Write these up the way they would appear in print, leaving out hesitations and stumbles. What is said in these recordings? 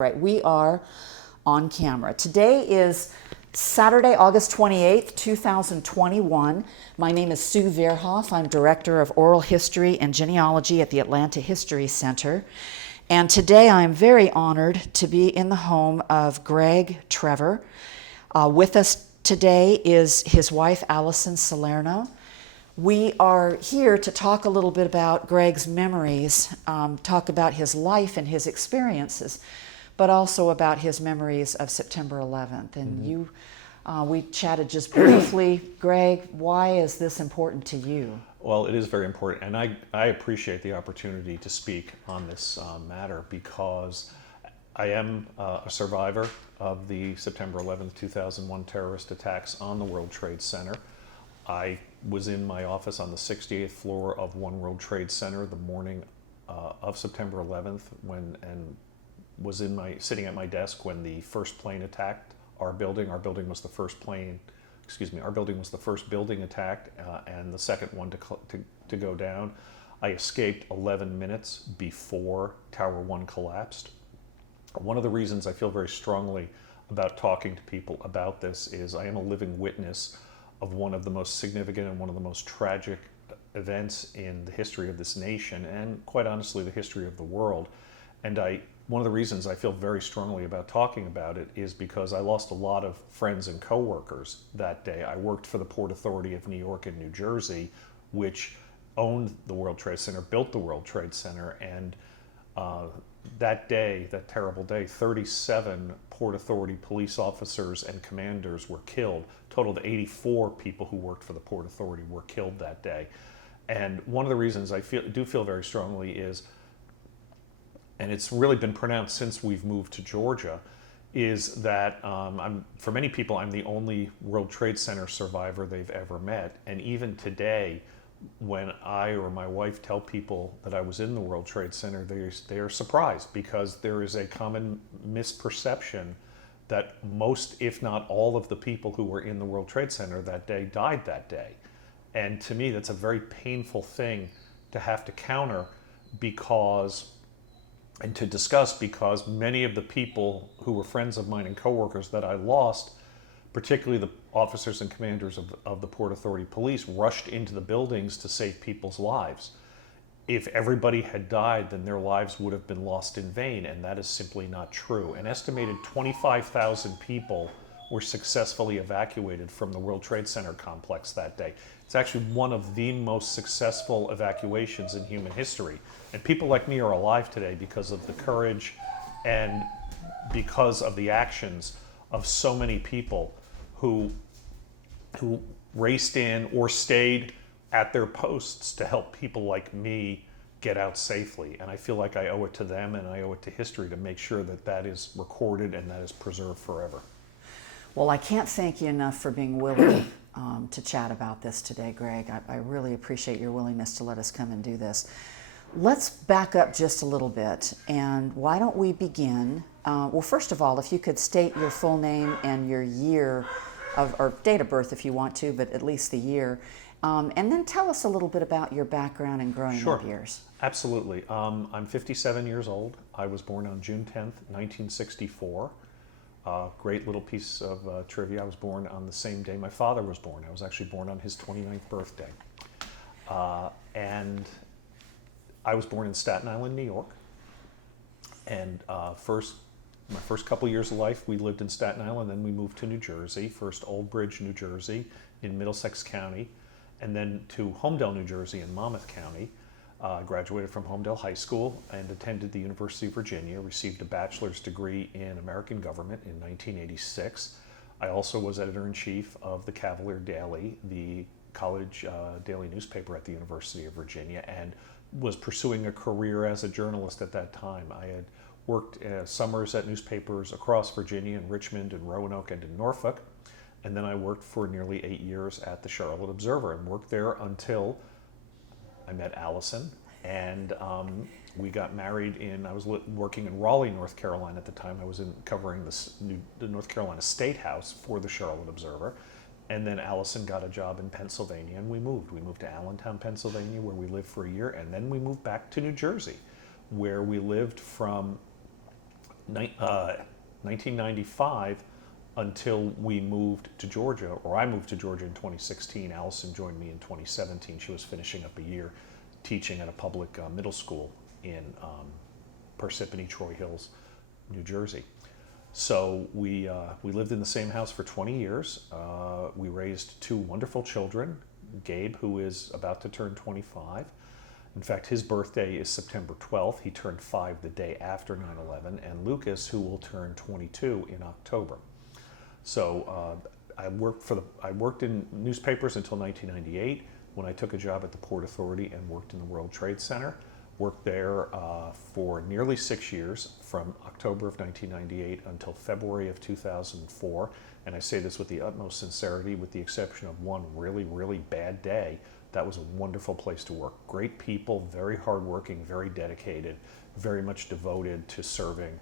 Right, we are on camera. Today is Saturday, August 28th, 2021. My name is Sue Verhoff. I'm Director of Oral History and Genealogy at the Atlanta History Center. And today I'm very honored to be in the home of Greg Trevor. With us today is his wife, Allison Salerno. We are here to talk a little bit about Greg's memories, talk about his life and his experiences, but also about his memories of September 11th. And we chatted just briefly. Greg, why is this important to you? Well, it is very important, and I appreciate the opportunity to speak on this matter because I am a survivor of the September 11th, 2001 terrorist attacks on the World Trade Center. I was in my office on the 68th floor of One World Trade Center the morning of September 11th was sitting at my desk when the first plane attacked our building. Our building was the first building attacked and the second one to go down. I escaped 11 minutes before Tower 1 collapsed. One of the reasons I feel very strongly about talking to people about this is I am a living witness of one of the most significant and one of the most tragic events in the history of this nation and, quite honestly, the history of the world. And one of the reasons I feel very strongly about talking about it is because I lost a lot of friends and coworkers that day. I worked for the Port Authority of New York and New Jersey, which owned the World Trade Center, built the World Trade Center, and that day, that terrible day, 37 Port Authority police officers and commanders were killed. A total of 84 people who worked for the Port Authority were killed that day. And one of the reasons I do feel very strongly is, and it's really been pronounced since we've moved to Georgia, is that for many people, I'm the only World Trade Center survivor they've ever met. And even today, when I or my wife tell people that I was in the World Trade Center, they are surprised because there is a common misperception that most, if not all, of the people who were in the World Trade Center that day died that day. And to me, that's a very painful thing to have to counter and to discuss because many of the people who were friends of mine and coworkers that I lost, particularly the officers and commanders of the Port Authority Police, rushed into the buildings to save people's lives. If everybody had died, then their lives would have been lost in vain, and that is simply not true. An estimated 25,000 people were successfully evacuated from the World Trade Center complex that day. It's actually one of the most successful evacuations in human history. And people like me are alive today because of the courage and because of the actions of so many people who raced in or stayed at their posts to help people like me get out safely. And I feel like I owe it to them and I owe it to history to make sure that that is recorded and that is preserved forever. Well, I can't thank you enough for being willing to chat about this today, Greg. I really appreciate your willingness to let us come and do this. Let's back up just a little bit, and why don't we begin? Well, first of all, if you could state your full name and your year or date of birth if you want to, but at least the year, and then tell us a little bit about your background and growing up years. Absolutely. I'm 57 years old. I was born on June 10th, 1964. Great little piece of trivia. I was born on the same day my father was born. I was actually born on his 29th birthday. And I was born in Staten Island, New York. And my first couple years of life, we lived in Staten Island, then we moved to New Jersey, first Old Bridge, New Jersey in Middlesex County, and then to Homedale, New Jersey in Monmouth County. Graduated from Homedale High School and attended the University of Virginia, received a bachelor's degree in American government in 1986. I also was editor-in-chief of the Cavalier Daily, the college daily newspaper at the University of Virginia, and was pursuing a career as a journalist at that time. I had worked summers at newspapers across Virginia, in Richmond, in Roanoke, and in Norfolk, and then I worked for nearly 8 years at the Charlotte Observer and worked there until I met Allison, and we got married I was working in Raleigh, North Carolina at the time. I was covering the North Carolina State House for the Charlotte Observer. And then Allison got a job in Pennsylvania and we moved. We moved to Allentown, Pennsylvania, where we lived for a year. And then we moved back to New Jersey, where we lived from 1995 until we moved to Georgia, or I moved to Georgia in 2016. Allison joined me in 2017. She was finishing up a year teaching at a public middle school in Parsippany Troy Hills, New Jersey. So we lived in the same house for 20 years. We raised two wonderful children, Gabe, who is about to turn 25. In fact, his birthday is September 12th. He turned 5 the day after 9/11, and Lucas, who will turn 22 in October. So I worked in newspapers until 1998, when I took a job at the Port Authority and worked in the World Trade Center. Worked there for nearly 6 years, from October of 1998 until February of 2004. And I say this with the utmost sincerity, with the exception of one really, really bad day. That was a wonderful place to work. Great people, very hardworking, very dedicated, very much devoted to serving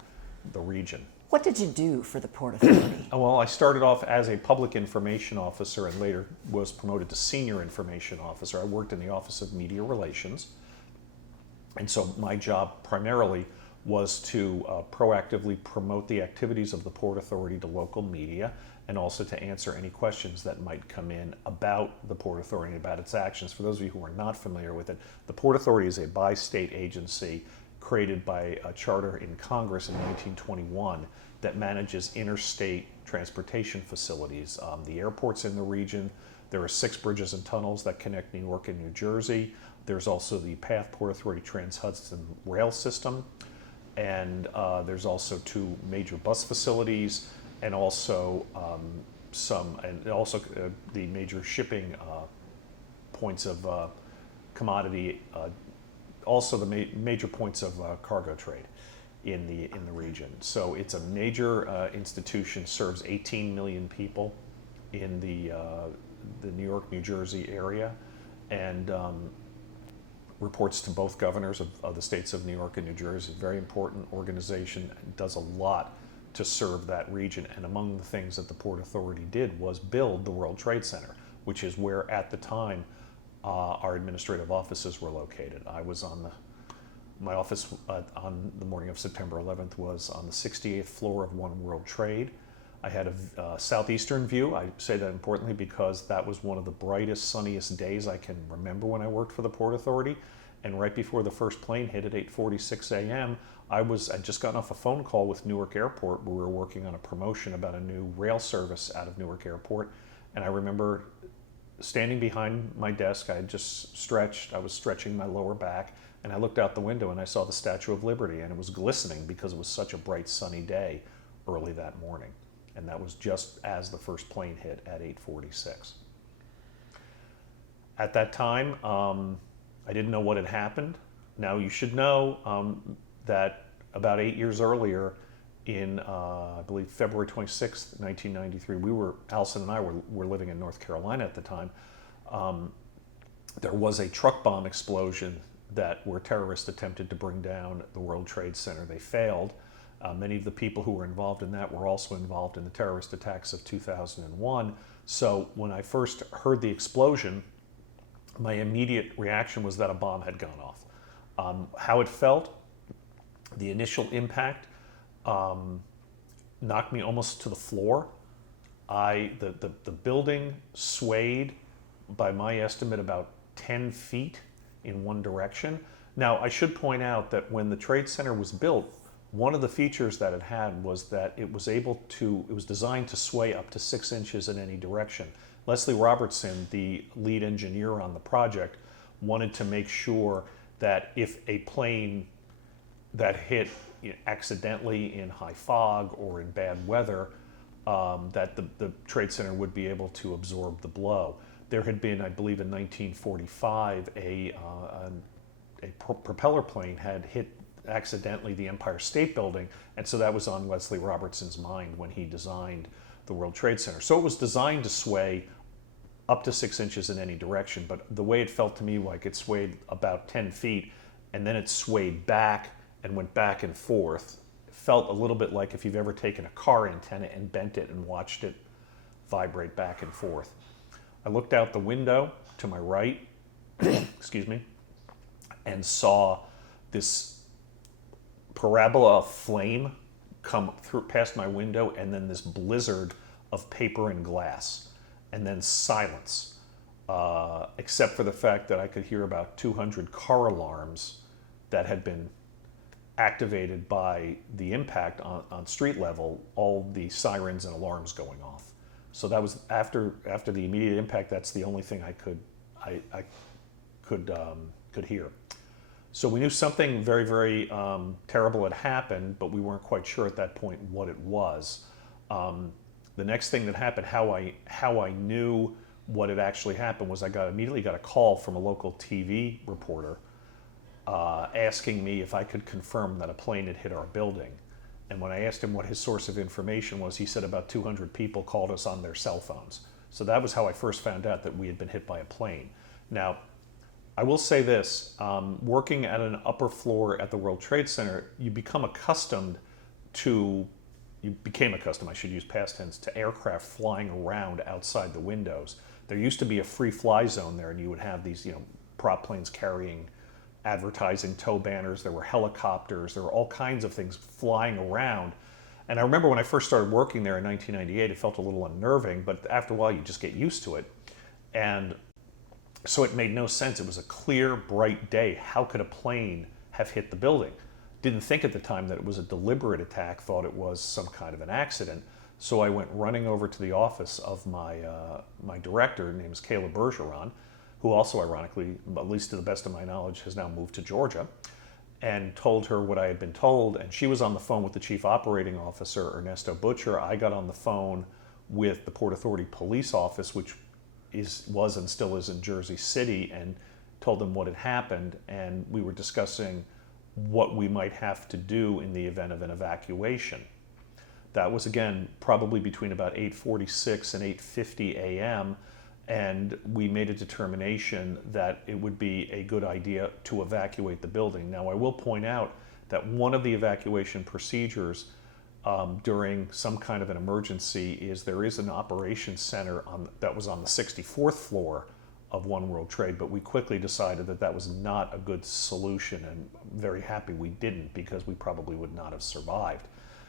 the region. What did you do for the Port Authority? Well, I started off as a public information officer and later was promoted to senior information officer. I worked in the Office of Media Relations. And so my job primarily was to proactively promote the activities of the Port Authority to local media, and also to answer any questions that might come in about the Port Authority and about its actions. For those of you who are not familiar with it, the Port Authority is a bi-state agency created by a charter in Congress in 1921 that manages interstate transportation facilities. The airports in the region, there are 6 bridges and tunnels that connect New York and New Jersey. There's also the PATH Port Authority Trans-Hudson rail system, and there's also 2 major bus facilities, and also the major shipping points of commodity, also the major points of cargo trade in the region. So it's a major institution, serves 18 million people in the New York, New Jersey area, and reports to both governors of the states of New York and New Jersey. Very important organization, does a lot to serve that region. And among the things that the Port Authority did was build the World Trade Center, which is where at the time our administrative offices were located. I was my office on the morning of September 11th was on the 68th floor of One World Trade. I had a southeastern view. I say that importantly because that was one of the brightest, sunniest days I can remember when I worked for the Port Authority. And right before the first plane hit at 8:46 a.m., I'd just gotten off a phone call with Newark Airport, where we were working on a promotion about a new rail service out of Newark Airport. And I remember standing behind my desk. I had just stretched. I was stretching my lower back, and I looked out the window and I saw the Statue of Liberty, and it was glistening because it was such a bright, sunny day early that morning. And that was just as the first plane hit at 8:46. At that time, I didn't know what had happened. Now, you should know that about 8 years earlier, in I believe February 26th, 1993, Allison and I were living in North Carolina at the time. There was a truck bomb explosion where terrorists attempted to bring down the World Trade Center. They failed. Many of the people who were involved in that were also involved in the terrorist attacks of 2001. So when I first heard the explosion, my immediate reaction was that a bomb had gone off. How it felt, the initial impact knocked me almost to the floor. The building swayed, by my estimate, about 10 feet in one direction. Now, I should point out that when the Trade Center was built, one of the features that it had was that it was designed to sway up to 6 inches in any direction. Leslie Robertson, the lead engineer on the project, wanted to make sure that if a plane that hit accidentally in high fog or in bad weather, that the Trade Center would be able to absorb the blow. There had been, I believe in 1945, a propeller plane had hit accidentally the Empire State Building, and so that was on Leslie Robertson's mind when he designed the World Trade Center. So it was designed to sway up to 6 inches in any direction, but the way it felt to me, like it swayed about 10 feet, and then it swayed back and went back and forth. It felt a little bit like if you've ever taken a car antenna and bent it and watched it vibrate back and forth. I looked out the window to my right, excuse me, and saw this parabola of flame come through past my window, and then this blizzard of paper and glass, and then silence, except for the fact that I could hear about 200 car alarms that had been activated by the impact on street level, all the sirens and alarms going off. So that was after the immediate impact. That's the only thing I could hear. So we knew something very, very terrible had happened, but we weren't quite sure at that point what it was. The next thing that happened, how I knew what had actually happened, was I immediately got a call from a local TV reporter asking me if I could confirm that a plane had hit our building. And when I asked him what his source of information was, he said about 200 people called us on their cell phones. So that was how I first found out that we had been hit by a plane. Now, I will say this, working at an upper floor at the World Trade Center, you became accustomed, I should use past tense, to aircraft flying around outside the windows. There used to be a free fly zone there, and you would have these, prop planes carrying advertising tow banners. There were helicopters. There were all kinds of things flying around. And I remember when I first started working there in 1998, it felt a little unnerving, but after a while you just get used to it. And so it made no sense. It was a clear, bright day. How could a plane have hit the building? Didn't think at the time that it was a deliberate attack, thought it was some kind of an accident. So I went running over to the office of my director, named is Kayla Bergeron, who also, ironically, at least to the best of my knowledge, has now moved to Georgia, and told her what I had been told. And she was on the phone with the chief operating officer, Ernesto Butcher. I got on the phone with the Port Authority Police Office, which was and still is in Jersey City, and told them what had happened. And we were discussing what we might have to do in the event of an evacuation. That was, again, probably between about 8:46 and 8:50 a.m., and we made a determination that it would be a good idea to evacuate the building. Now, I will point out that one of the evacuation procedures during some kind of an emergency is there is an operations center that was on the 64th floor of One World Trade, but we quickly decided that that was not a good solution, and I'm very happy we didn't, because we probably would not have survived.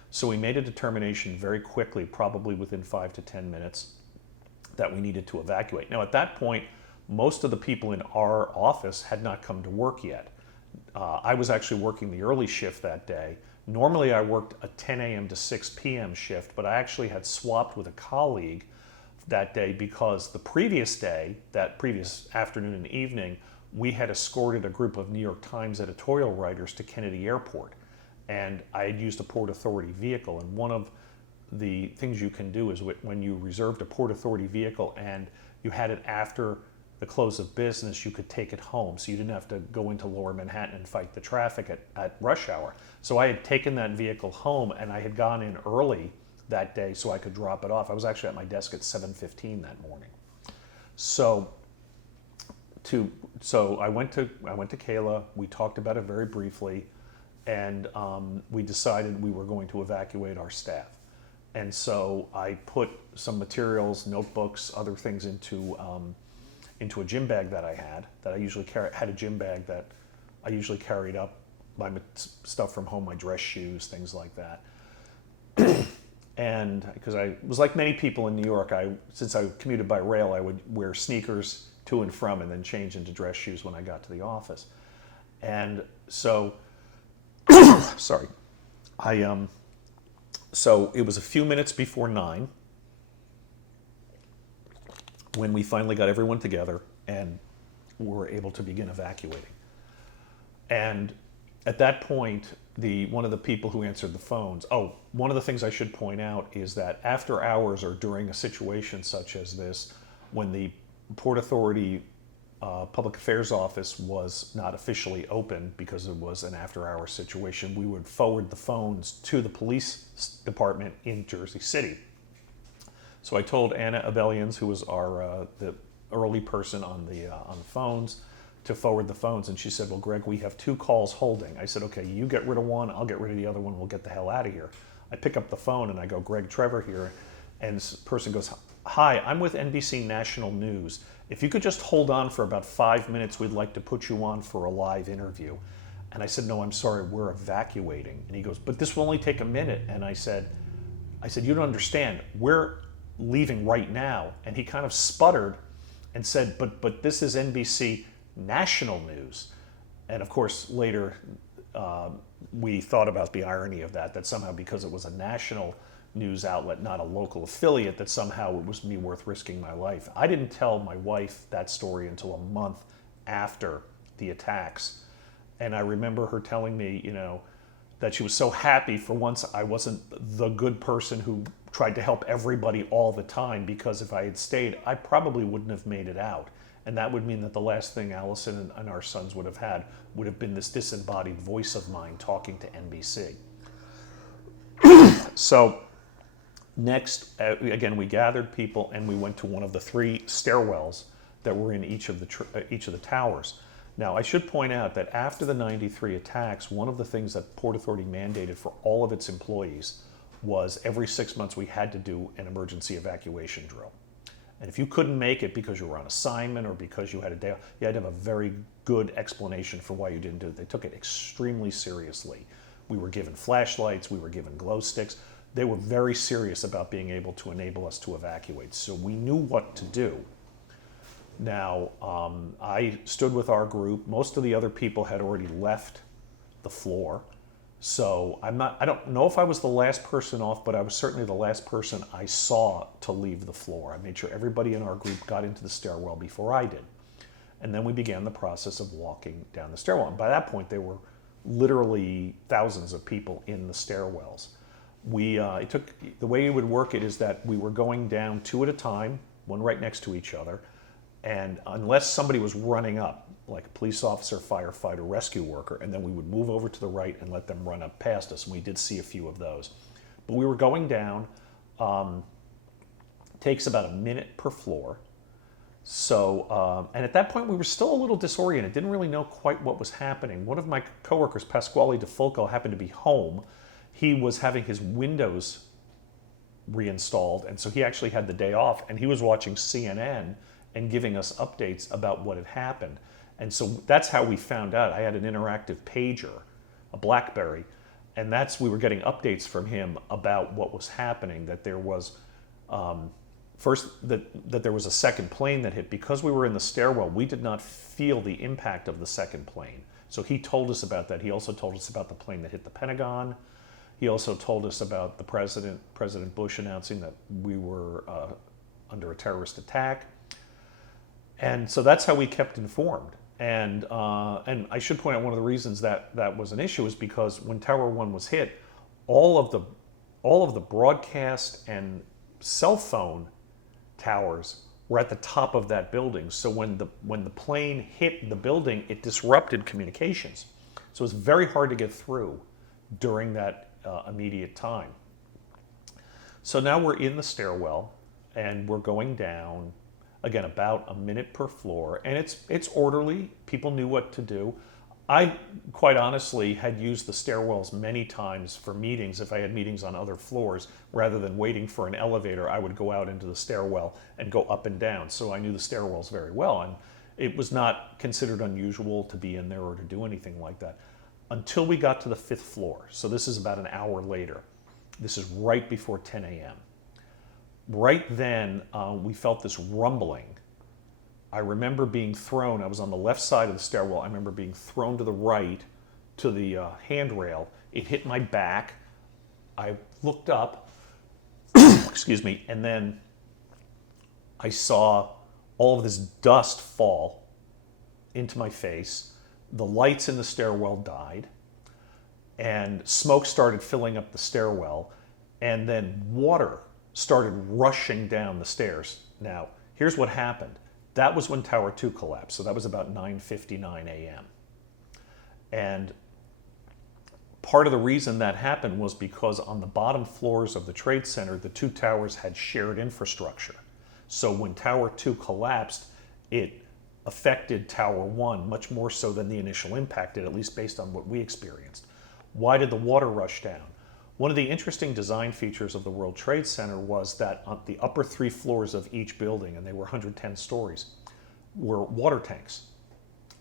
So we made a determination very quickly, probably within 5 to 10 minutes, that we needed to evacuate. Now, at that point, most of the people in our office had not come to work yet. I was actually working the early shift that day. Normally, I worked a 10 a.m. to 6 p.m. shift, but I actually had swapped with a colleague that day because the previous day, that previous afternoon and evening, we had escorted a group of New York Times editorial writers to Kennedy Airport. And I had used a Port Authority vehicle, and one of the things you can do is when you reserved a Port Authority vehicle and you had it after the close of business, you could take it home, so you didn't have to go into Lower Manhattan and fight the traffic at rush hour. So I had taken that vehicle home, and I had gone in early that day so I could drop it off. I was actually at my desk at 7:15 that morning. So I went to Kayla. We talked about it very briefly, and we decided we were going to evacuate our staff. And so I put some materials, notebooks, other things into a gym bag that I had. That I usually had a gym bag that I usually carried up my stuff from home, my dress shoes, things like that. And because I was like many people in New York, since I commuted by rail, I would wear sneakers to and from, and then change into dress shoes when I got to the office. And so, sorry, so it was a few minutes before 9 when we finally got everyone together and were able to begin evacuating. And at that point, one of the people who answered the phones, one of the things I should point out is that after hours or during a situation such as this, when the Port Authority Public Affairs Office was not officially open because it was an after-hours situation, we would forward the phones to the police department in Jersey City. So I told Anna Abelians, who was the early person on the phones, to forward the phones, and she said, "Well, Greg, we have 2 calls holding." I said, "Okay, you get rid of one, I'll get rid of the other one, we'll get the hell out of here." I pick up the phone and I go, "Greg, Trevor here," and this person goes, "Hi, I'm with NBC National News. If you could just hold on for about 5 minutes, we'd like to put you on for a live interview." And I said, no, I'm sorry, we're evacuating. And he goes, but this will only take a minute. And I said, you don't understand, we're leaving right now. And he kind of sputtered and said, but this is NBC national news. And of course, later we thought about the irony of that somehow because it was a national news outlet, not a local affiliate, that somehow it was me worth risking my life. I didn't tell my wife that story until a month after the attacks. And I remember her telling me, that she was so happy for once I wasn't the good person who tried to help everybody all the time, because if I had stayed, I probably wouldn't have made it out. And that would mean that the last thing Allison and our sons would have been this disembodied voice of mine talking to NBC. So next, again, we gathered people and we went to one of the 3 stairwells that were in each of the towers. Now, I should point out that after the '93 attacks, one of the things that Port Authority mandated for all of its employees was every 6 months we had to do an emergency evacuation drill. And if you couldn't make it because you were on assignment or because you had a day off, you had to have a very good explanation for why you didn't do it. They took it extremely seriously. We were given flashlights, we were given glow sticks. They were very serious about being able to enable us to evacuate. So we knew what to do. Now, I stood with our group. Most of the other people had already left the floor. So I don't know if I was the last person off, but I was certainly the last person I saw to leave the floor. I made sure everybody in our group got into the stairwell before I did. And then we began the process of walking down the stairwell. And by that point, there were literally thousands of people in the stairwells. The way it would work it is that we were going down 2 at a time, one right next to each other. And unless somebody was running up, like a police officer, firefighter, rescue worker, and then we would move over to the right and let them run up past us. And we did see a few of those. But we were going down. Takes about a minute per floor. So, and at that point we were still a little disoriented, didn't really know quite what was happening. One of my coworkers, Pasquale DeFulco, happened to be home. He was having his windows reinstalled, and so he actually had the day off, and he was watching CNN and giving us updates about what had happened. And so that's how we found out. I had an interactive pager, a BlackBerry, and we were getting updates from him about what was happening, that there was, first, that there was a second plane that hit. Because we were in the stairwell, we did not feel the impact of the second plane. So he told us about that. He also told us about the plane that hit the Pentagon. He also told us about the President Bush announcing that we were under a terrorist attack. And so that's how we kept informed. And I should point out one of the reasons that was an issue is because when Tower 1 was hit, all of the broadcast and cell phone towers were at the top of that building. So when the plane hit the building, it disrupted communications. So it was very hard to get through during that immediate time. So now we're in the stairwell and we're going down. Again, about a minute per floor, and it's orderly. People knew what to do. I, quite honestly, had used the stairwells many times for meetings. If I had meetings on other floors, rather than waiting for an elevator, I would go out into the stairwell and go up and down. So I knew the stairwells very well, and it was not considered unusual to be in there or to do anything like that until we got to the 5th floor. So this is about an hour later. This is right before 10 a.m. Right then, we felt this rumbling. I remember being thrown. I was on the left side of the stairwell. I remember being thrown to the right to the handrail. It hit my back. I looked up, excuse me, and then I saw all of this dust fall into my face. The lights in the stairwell died, and smoke started filling up the stairwell, and then water started rushing down the stairs. Now, here's what happened. That was when Tower 2 collapsed, so that was about 9:59 a.m. And part of the reason that happened was because on the bottom floors of the Trade Center, the 2 towers had shared infrastructure. So when Tower 2 collapsed, it affected Tower 1 much more so than the initial impact did, at least based on what we experienced. Why did the water rush down? One of the interesting design features of the World Trade Center was that on the upper 3 floors of each building, and they were 110 stories, were water tanks.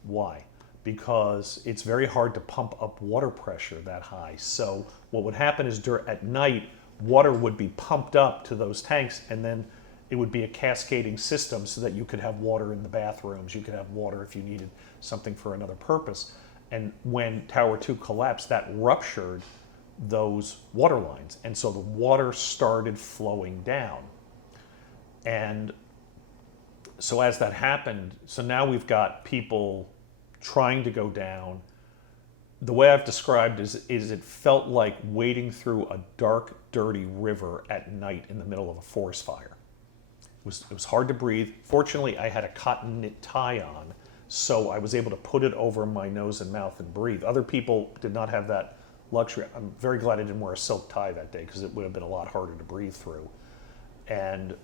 Why? because it's very hard to pump up water pressure that high. So what would happen is at night, water would be pumped up to those tanks, and then it would be a cascading system so that you could have water in the bathrooms, you could have water if you needed something for another purpose. And when Tower 2 collapsed, that ruptured those water lines. And so the water started flowing down. And so as that happened, so now we've got people trying to go down. The way I've described is it felt like wading through a dark, dirty river at night in the middle of a forest fire. It was hard to breathe. Fortunately, I had a cotton knit tie on, so I was able to put it over my nose and mouth and breathe. Other people did not have that luxury. I'm very glad I didn't wear a silk tie that day because it would have been a lot harder to breathe through. And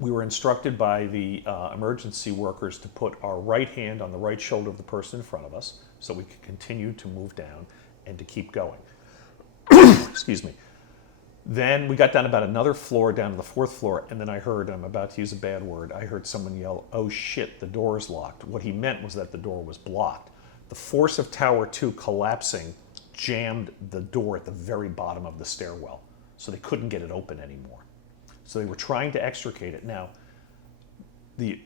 we were instructed by the emergency workers to put our right hand on the right shoulder of the person in front of us so we could continue to move down and to keep going. Excuse me. Then we got down about another floor, down to the 4th floor, and then I heard, I'm about to use a bad word, I heard someone yell, "Oh shit, the door is locked." What he meant was that the door was blocked. The force of Tower 2 collapsing jammed the door at the very bottom of the stairwell, so they couldn't get it open anymore. So they were trying to extricate it. Now, the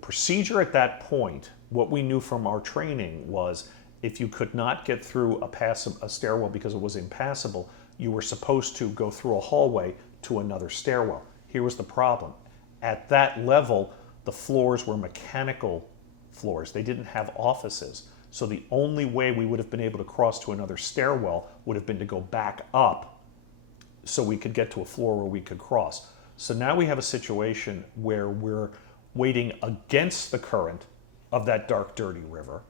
procedure at that point, what we knew from our training was if you could not get through a stairwell because it was impassable, you were supposed to go through a hallway to another stairwell. Here was the problem. At that level, the floors were mechanical floors. They didn't have offices. So the only way we would have been able to cross to another stairwell would have been to go back up so we could get to a floor where we could cross. So now we have a situation where we're wading against the current of that dark, dirty river.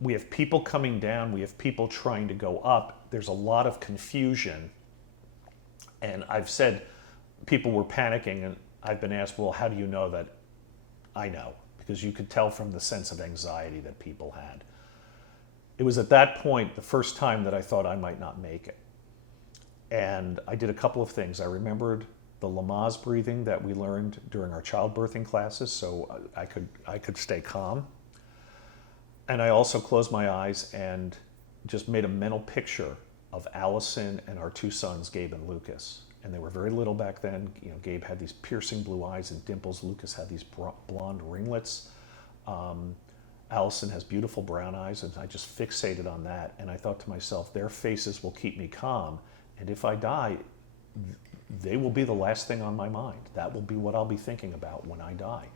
We have people coming down, we have people trying to go up. There's a lot of confusion. And I've said people were panicking, and I've been asked, well, how do you know that? I know, because you could tell from the sense of anxiety that people had. It was at that point, the first time, that I thought I might not make it. And I did a couple of things. I remembered the Lamaze breathing that we learned during our childbirthing classes, so I could stay calm. And I also closed my eyes and just made a mental picture of Allison and our 2 sons, Gabe and Lucas. And they were very little back then. You know, Gabe had these piercing blue eyes and dimples. Lucas had these blonde ringlets. Allison has beautiful brown eyes, and I just fixated on that. And I thought to myself, their faces will keep me calm. And if I die, they will be the last thing on my mind. That will be what I'll be thinking about when I die.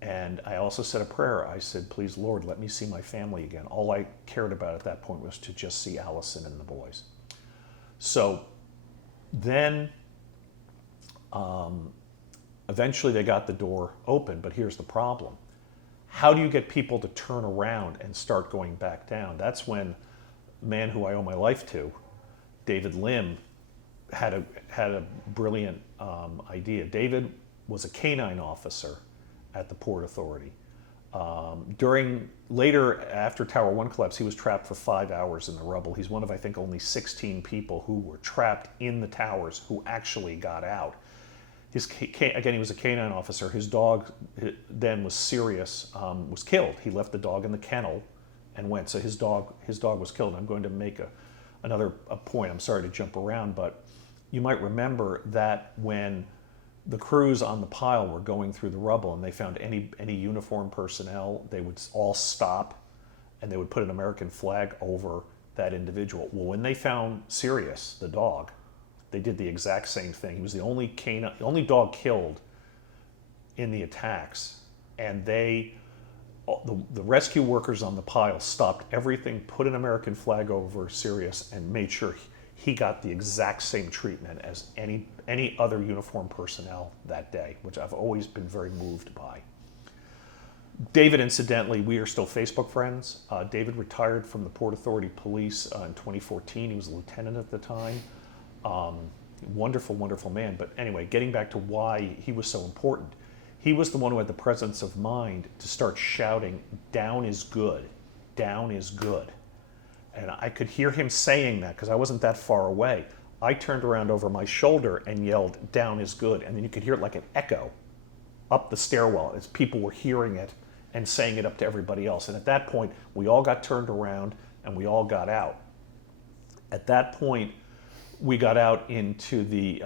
And I also said a prayer. I said, please, Lord, let me see my family again. All I cared about at that point was to just see Allison and the boys. So then eventually they got the door open, but here's the problem. How do you get people to turn around and start going back down? That's when the man who I owe my life to, David Lim, had a brilliant idea. David was a canine officer at the Port Authority. Later, after Tower 1 collapsed, he was trapped for 5 hours in the rubble. He's one of, I think, only 16 people who were trapped in the towers who actually got out. Again, he was a canine officer. His dog then was Sirius, was killed. He left the dog in the kennel and went. So his dog was killed. I'm going to make another point. I'm sorry to jump around, but you might remember that when the crews on the pile were going through the rubble and they found any uniformed personnel, they would all stop and they would put an American flag over that individual. Well, when they found Sirius, the dog, they did the exact same thing. He was the only dog killed in the attacks, and the rescue workers on the pile stopped everything, put an American flag over Sirius, and made sure he got the exact same treatment as any other uniformed personnel that day, which I've always been very moved by. David, incidentally, we are still Facebook friends. David retired from the Port Authority Police in 2014. He was a lieutenant at the time. Wonderful, wonderful man. But anyway, getting back to why he was so important. He was the one who had the presence of mind to start shouting, "Down is good, down is good." And I could hear him saying that because I wasn't that far away. I turned around over my shoulder and yelled, "Down is good." And then you could hear it like an echo up the stairwell as people were hearing it and saying it up to everybody else. And at that point, we all got turned around and we all got out. At that point, we got out into the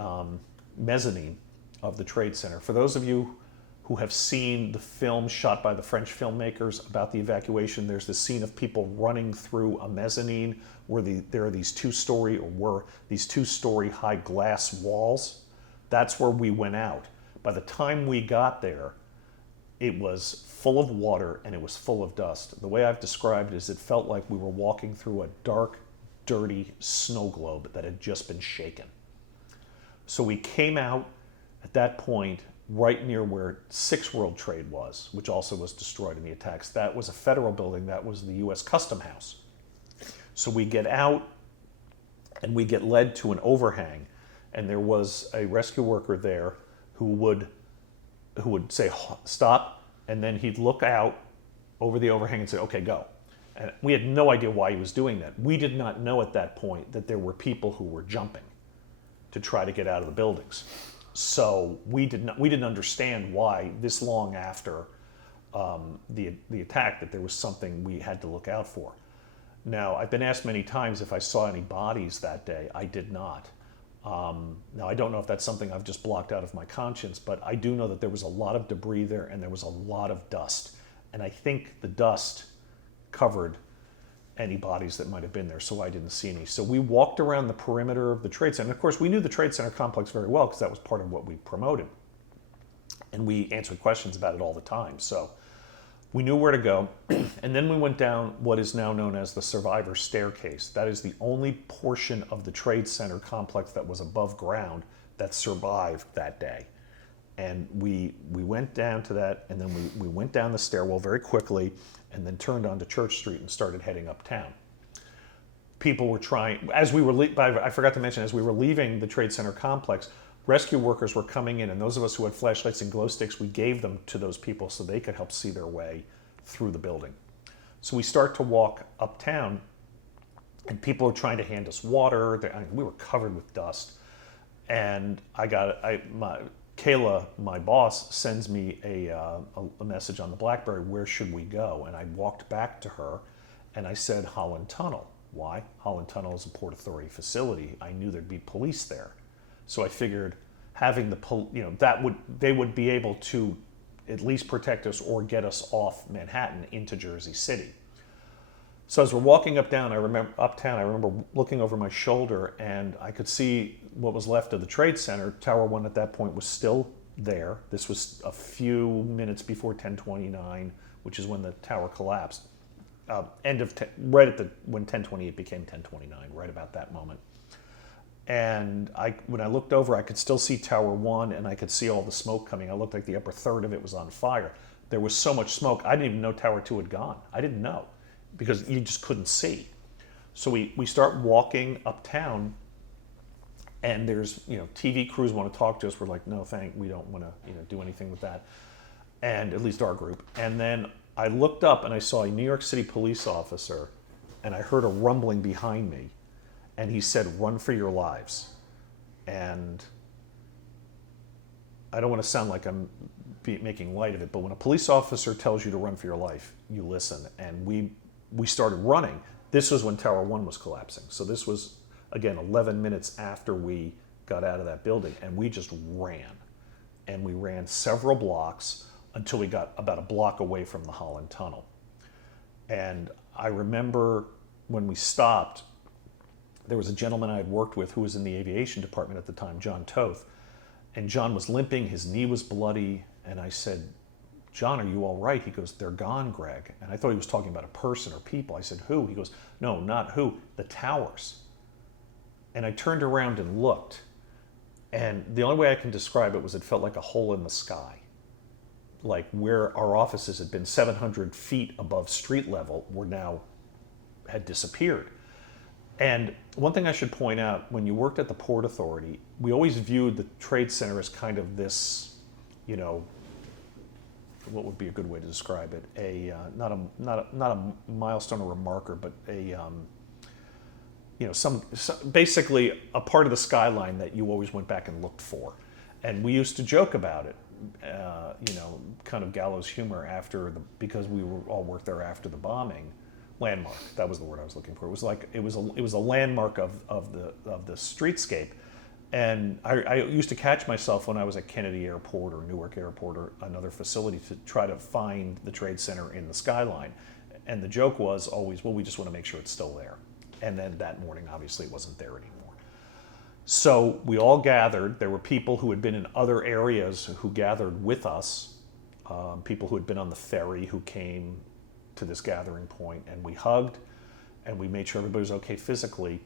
mezzanine of the Trade Center. For those of you who have seen the film shot by the French filmmakers about the evacuation, there's this scene of people running through a mezzanine where there are these two-story high glass walls. That's where we went out. By the time we got there, it was full of water and it was full of dust. The way I've described it is it felt like we were walking through a dark, dirty snow globe that had just been shaken. So we came out at that point right near where 6 World Trade was, which also was destroyed in the attacks. That was a federal building. That was the U.S. Custom House. So we get out and we get led to an overhang, and there was a rescue worker there who would say, stop, and then he'd look out over the overhang and say, okay, go. And we had no idea why he was doing that. We did not know at that point that there were people who were jumping to try to get out of the buildings. So we didn't understand why this long after the attack that there was something we had to look out for. Now, I've been asked many times if I saw any bodies that day. I did not. Now, I don't know if that's something I've just blocked out of my conscience, but I do know that there was a lot of debris there and there was a lot of dust. And I think the dust covered any bodies that might have been there, so I didn't see any. So we walked around the perimeter of the Trade Center. And of course, we knew the Trade Center complex very well because that was part of what we promoted. And we answered questions about it all the time. So we knew where to go. And then we went down what is now known as the Survivor Staircase. That is the only portion of the Trade Center complex that was above ground that survived that day. And we went down to that, and then we went down the stairwell very quickly and then turned onto Church Street and started heading uptown. People were trying, I forgot to mention, as we were leaving the Trade Center complex, rescue workers were coming in, and those of us who had flashlights and glow sticks, we gave them to those people so they could help see their way through the building. So we start to walk uptown, and people are trying to hand us water. We were covered with dust. And Kayla, my boss, sends me a message on the BlackBerry, where should we go? And I walked back to her and I said, Holland Tunnel. Why? Holland Tunnel is a Port Authority facility. I knew there'd be police there. So I figured having they would be able to at least protect us or get us off Manhattan into Jersey City. So as we're walking uptown, I remember looking over my shoulder and I could see what was left of the Trade Center. Tower 1 at that point was still there. This was a few minutes before 1029, which is when the tower collapsed. When 1028 became 1029, right about that moment. And when I looked over, I could still see Tower 1 and I could see all the smoke coming. It looked like the upper third of it was on fire. There was so much smoke, I didn't even know Tower 2 had gone. I didn't know, because you just couldn't see. So we start walking uptown, and there's TV crews want to talk to us. We're like, no, we don't want to do anything with that, and at least our group. And then I looked up and I saw a New York City police officer, and I heard a rumbling behind me, and he said, "Run for your lives." And I don't want to sound like I'm making light of it, but when a police officer tells you to run for your life, you listen. And we started running. This was when Tower 1 was collapsing. So this was, again, 11 minutes after we got out of that building, and we just ran. And we ran several blocks until we got about a block away from the Holland Tunnel. And I remember when we stopped, there was a gentleman I had worked with who was in the aviation department at the time, John Toth. And John was limping, his knee was bloody, and I said, "John, are you all right?" He goes, "They're gone, Greg." And I thought he was talking about a person or people. I said, "Who?" He goes, "No, not who, the towers." And I turned around and looked, and the only way I can describe it was it felt like a hole in the sky. Like where our offices had been 700 feet above street level had disappeared. And one thing I should point out, when you worked at the Port Authority, we always viewed the Trade Center as kind of this, what would be a good way to describe it? Not a milestone or a marker, but basically a part of the skyline that you always went back and looked for. And we used to joke about it. kind of gallows humor because we were all worked there after the bombing. Landmark, that was the word I was looking for. It was like it was a landmark of the streetscape. And I used to catch myself when I was at Kennedy Airport or Newark Airport or another facility to try to find the Trade Center in the skyline. And the joke was always, well, we just want to make sure it's still there. And then that morning, obviously, it wasn't there anymore. So we all gathered. There were people who had been in other areas who gathered with us, people who had been on the ferry who came to this gathering point, and we hugged and we made sure everybody was okay physically.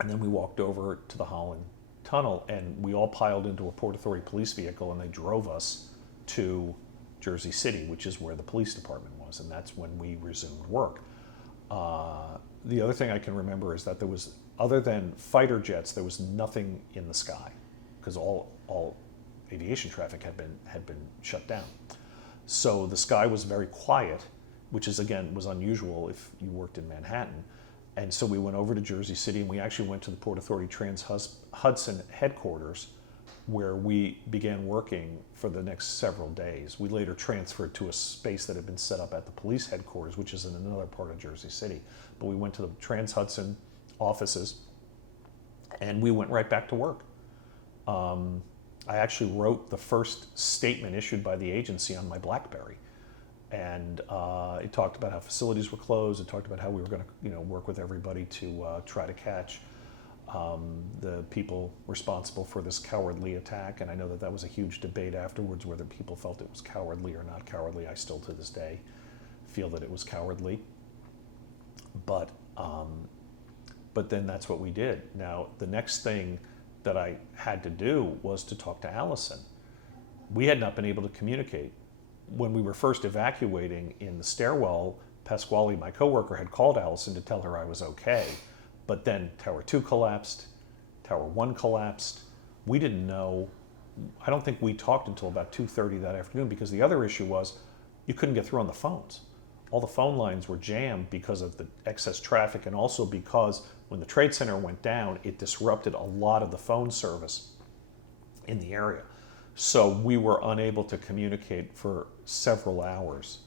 And then we walked over to the Holland Tunnel, and we all piled into a Port Authority police vehicle, and they drove us to Jersey City, which is where the police department was, and that's when we resumed work. The other thing I can remember is that there was, other than fighter jets, there was nothing in the sky because all aviation traffic had been shut down. So the sky was very quiet, which is again was unusual if you worked in Manhattan. And so we went over to Jersey City, and we actually went to the Port Authority Trans-Hudson headquarters, where we began working for the next several days. We later transferred to a space that had been set up at the police headquarters, which is in another part of Jersey City. But we went to the Trans-Hudson offices, and we went right back to work. I actually wrote the first statement issued by the agency on my BlackBerry. And it talked about how facilities were closed. It talked about how we were going to, work with everybody to try to catch the people responsible for this cowardly attack. And I know that was a huge debate afterwards, whether people felt it was cowardly or not cowardly. I still, to this day, feel that it was cowardly. But then that's what we did. Now, the next thing that I had to do was to talk to Allison. We had not been able to communicate. When we were first evacuating in the stairwell, Pasquale, my coworker, had called Allison to tell her I was okay. But then Tower 2 collapsed, Tower 1 collapsed. We didn't know. I don't think we talked until about 2:30 that afternoon, because the other issue was you couldn't get through on the phones. All the phone lines were jammed because of the excess traffic, and also because when the Trade Center went down, it disrupted a lot of the phone service in the area. So we were unable to communicate for several hours.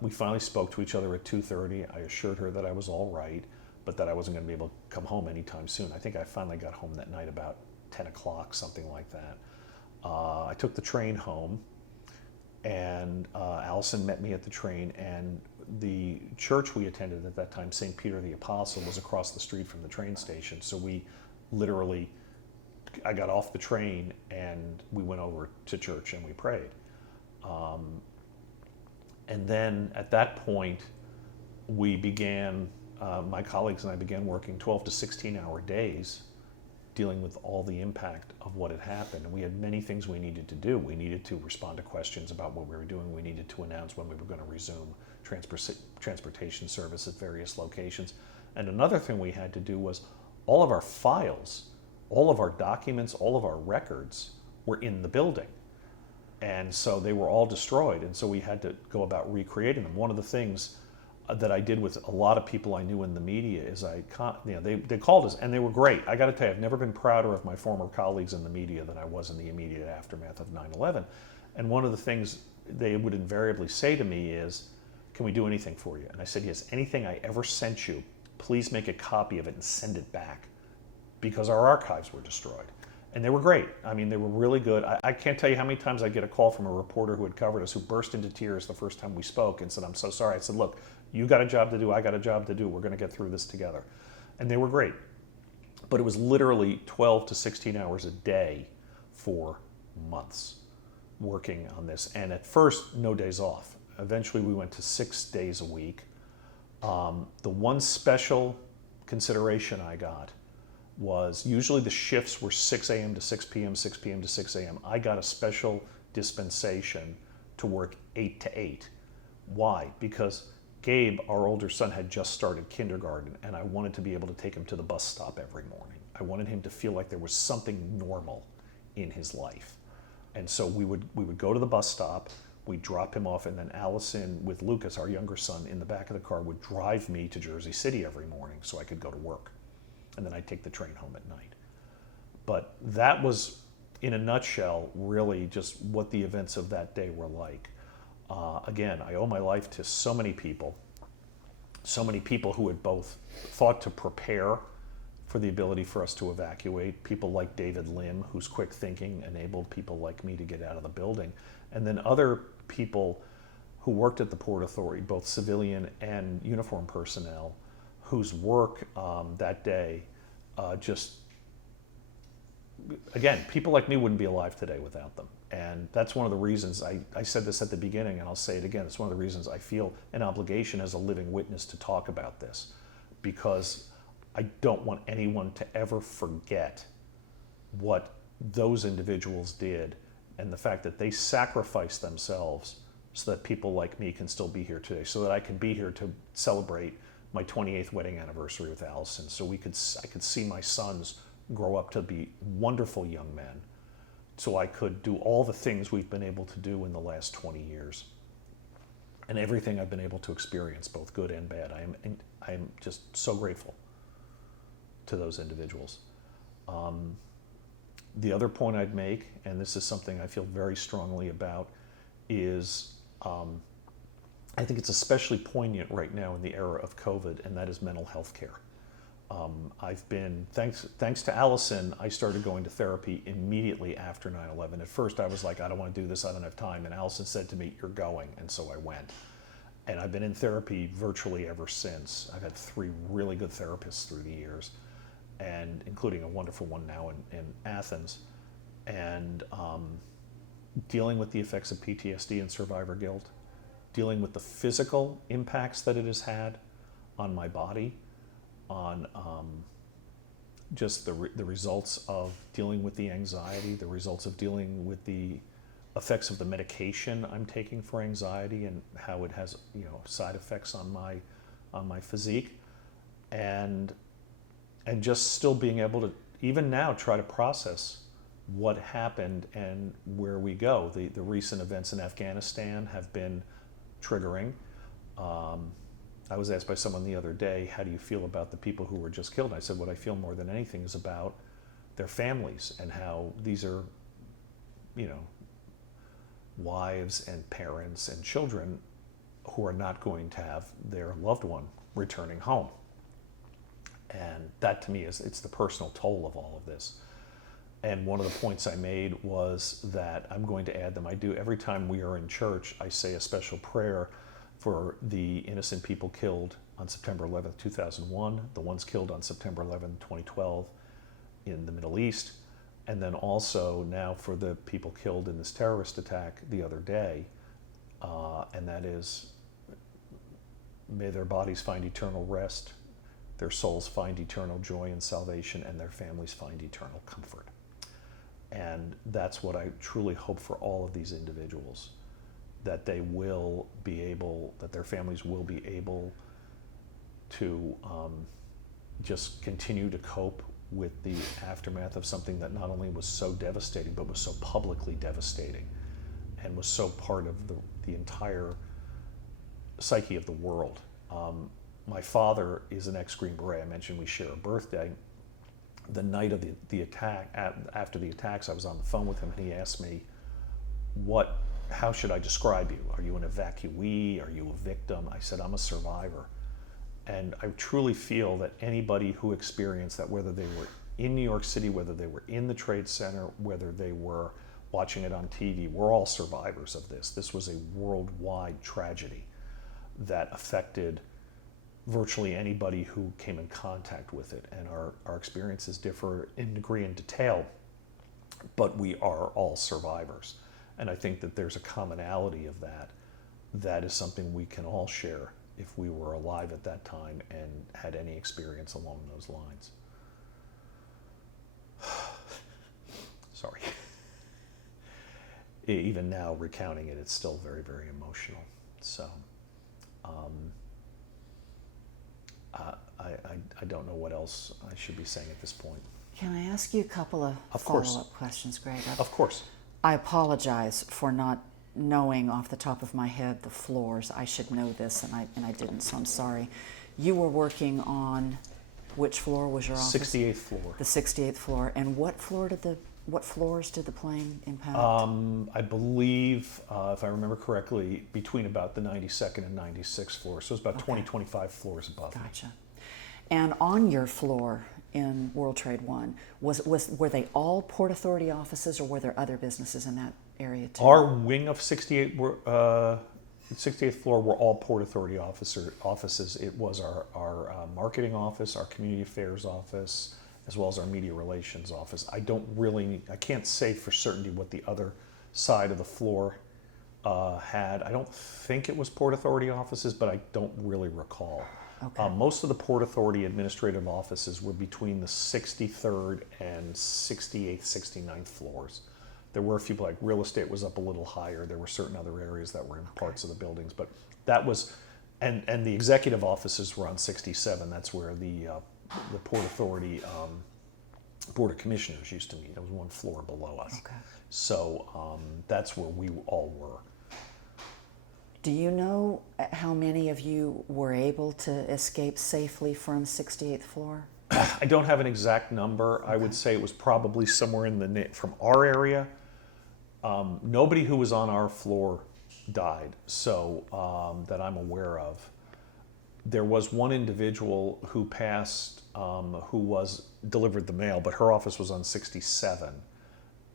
We finally spoke to each other at 2:30. I assured her that I was all right, but that I wasn't going to be able to come home anytime soon. I think I finally got home that night about 10 o'clock, something like that. I took the train home, and Allison met me at the train, and the church we attended at that time, St. Peter the Apostle, was across the street from the train station. So we literally, I got off the train and we went over to church and we prayed. And then at that point, we began, my colleagues and I began working 12 to 16-hour days, dealing with all the impact of what had happened. And we had many things we needed to do. We needed to respond to questions about what we were doing. We needed to announce when we were going to resume transportation service at various locations. And another thing we had to do was all of our files, all of our documents, all of our records were in the building. And so they were all destroyed. And so we had to go about recreating them. One of the things that I did with a lot of people I knew in the media is they called us, and they were great. I got to tell you, I've never been prouder of my former colleagues in the media than I was in the immediate aftermath of 9/11. And one of the things they would invariably say to me is, "Can we do anything for you?" And I said, "Yes, anything I ever sent you, please make a copy of it and send it back," because our archives were destroyed. And they were great. I mean, they were really good. I can't tell you how many times I get a call from a reporter who had covered us who burst into tears the first time we spoke and said, "I'm so sorry." I said, "Look, you got a job to do, I got a job to do. We're going to get through this together." And they were great. But it was literally 12 to 16 hours a day for months working on this. And at first, no days off. Eventually, we went to 6 days a week. The one special consideration I got was usually the shifts were 6 a.m. to 6 p.m., 6 p.m. to 6 a.m. I got a special dispensation to work 8 to 8. Why? Because Gabe, our older son, had just started kindergarten, and I wanted to be able to take him to the bus stop every morning. I wanted him to feel like there was something normal in his life. And so we would go to the bus stop, we'd drop him off, and then Allison, with Lucas, our younger son, in the back of the car, would drive me to Jersey City every morning so I could go to work. And then I'd take the train home at night. But that was in a nutshell, really just what the events of that day were like. Again, I owe my life to so many people who had both thought to prepare for the ability for us to evacuate, people like David Lim, whose quick thinking enabled people like me to get out of the building, and then other people who worked at the Port Authority, both civilian and uniform personnel, whose work that day just, again, people like me wouldn't be alive today without them. And that's one of the reasons, I said this at the beginning and I'll say it again, it's one of the reasons I feel an obligation as a living witness to talk about this, because I don't want anyone to ever forget what those individuals did and the fact that they sacrificed themselves so that people like me can still be here today, so that I can be here to celebrate my 28th wedding anniversary with Allison, so I could see my sons grow up to be wonderful young men, so I could do all the things we've been able to do in the last 20 years, and everything I've been able to experience, both good and bad. I am just so grateful to those individuals. The other point I'd make, and this is something I feel very strongly about, is I think it's especially poignant right now in the era of COVID, and that is mental health care. I've been, thanks to Allison, I started going to therapy immediately after 9/11. At first I was like, I don't want to do this, I don't have time. And Allison said to me, you're going. And so I went. And I've been in therapy virtually ever since. I've had 3 really good therapists through the years, and including a wonderful one now in Athens. And dealing with the effects of PTSD and survivor guilt, dealing with the physical impacts that it has had on my body, on just the results of dealing with the anxiety, the results of dealing with the effects of the medication I'm taking for anxiety and how it has, side effects on my physique, and just still being able to, even now, try to process what happened and where we go. The recent events in Afghanistan have been triggering. I was asked by someone the other day, how do you feel about the people who were just killed? And I said, what I feel more than anything is about their families and how these are, wives and parents and children who are not going to have their loved one returning home. And that to me it's the personal toll of all of this. And one of the points I made was that I'm going to add them. I do every time we are in church, I say a special prayer for the innocent people killed on September 11th, 2001, the ones killed on September 11th, 2012 in the Middle East, and then also now for the people killed in this terrorist attack the other day, and that is, may their bodies find eternal rest, their souls find eternal joy and salvation, and their families find eternal comfort. And that's what I truly hope for all of these individuals, that they will be able, that their families will be able to just continue to cope with the aftermath of something that not only was so devastating, but was so publicly devastating and was so part of the entire psyche of the world. My father is an ex-Green Beret. I mentioned we share a birthday. The night of the attack, after the attacks, I was on the phone with him and he asked me, how should I describe you? Are you an evacuee? Are you a victim? I said, I'm a survivor. And I truly feel that anybody who experienced that, whether they were in New York City, whether they were in the Trade Center, whether they were watching it on TV, we're all survivors of this. This was a worldwide tragedy that affected virtually anybody who came in contact with it. And our experiences differ in degree and detail, but we are all survivors. And I think that there's a commonality of that. That is something we can all share if we were alive at that time and had any experience along those lines. Sorry. Even now, recounting it, it's still very, very emotional. So, I don't know what else I should be saying at this point. Can I ask you a couple of follow-up questions, Greg? Of course. I apologize for not knowing off the top of my head the floors. I should know this, and I didn't, so I'm sorry. You were working on which floor was your office? 68th floor. The 68th floor. And what floor did the What floors did the plane impact? I believe, if I remember correctly, between about the 92nd and 96th floor. So it's about 25 floors above me. Gotcha. And on your floor in World Trade One, were they all Port Authority offices, or were there other businesses in that area too? Our wing of 68th floor were all Port Authority offices. It was our marketing office, our community affairs office, as well as our media relations office. I can't say for certainty what the other side of the floor had. I don't think it was Port Authority offices, but I don't really recall. Okay. Most of the Port Authority administrative offices were between the 63rd and 68th, 69th floors. There were a few, like real estate was up a little higher. There were certain other areas that were in parts of the buildings, but that was, and the executive offices were on 67. That's where the Port Authority Board of Commissioners used to meet. It was one floor below us. Okay. So that's where we all were. Do you know how many of you were able to escape safely from 68th floor? I don't have an exact number. I would say it was probably somewhere in from our area. Nobody who was on our floor died, so that I'm aware of. There was one individual who passed, who delivered the mail, but her office was on 67,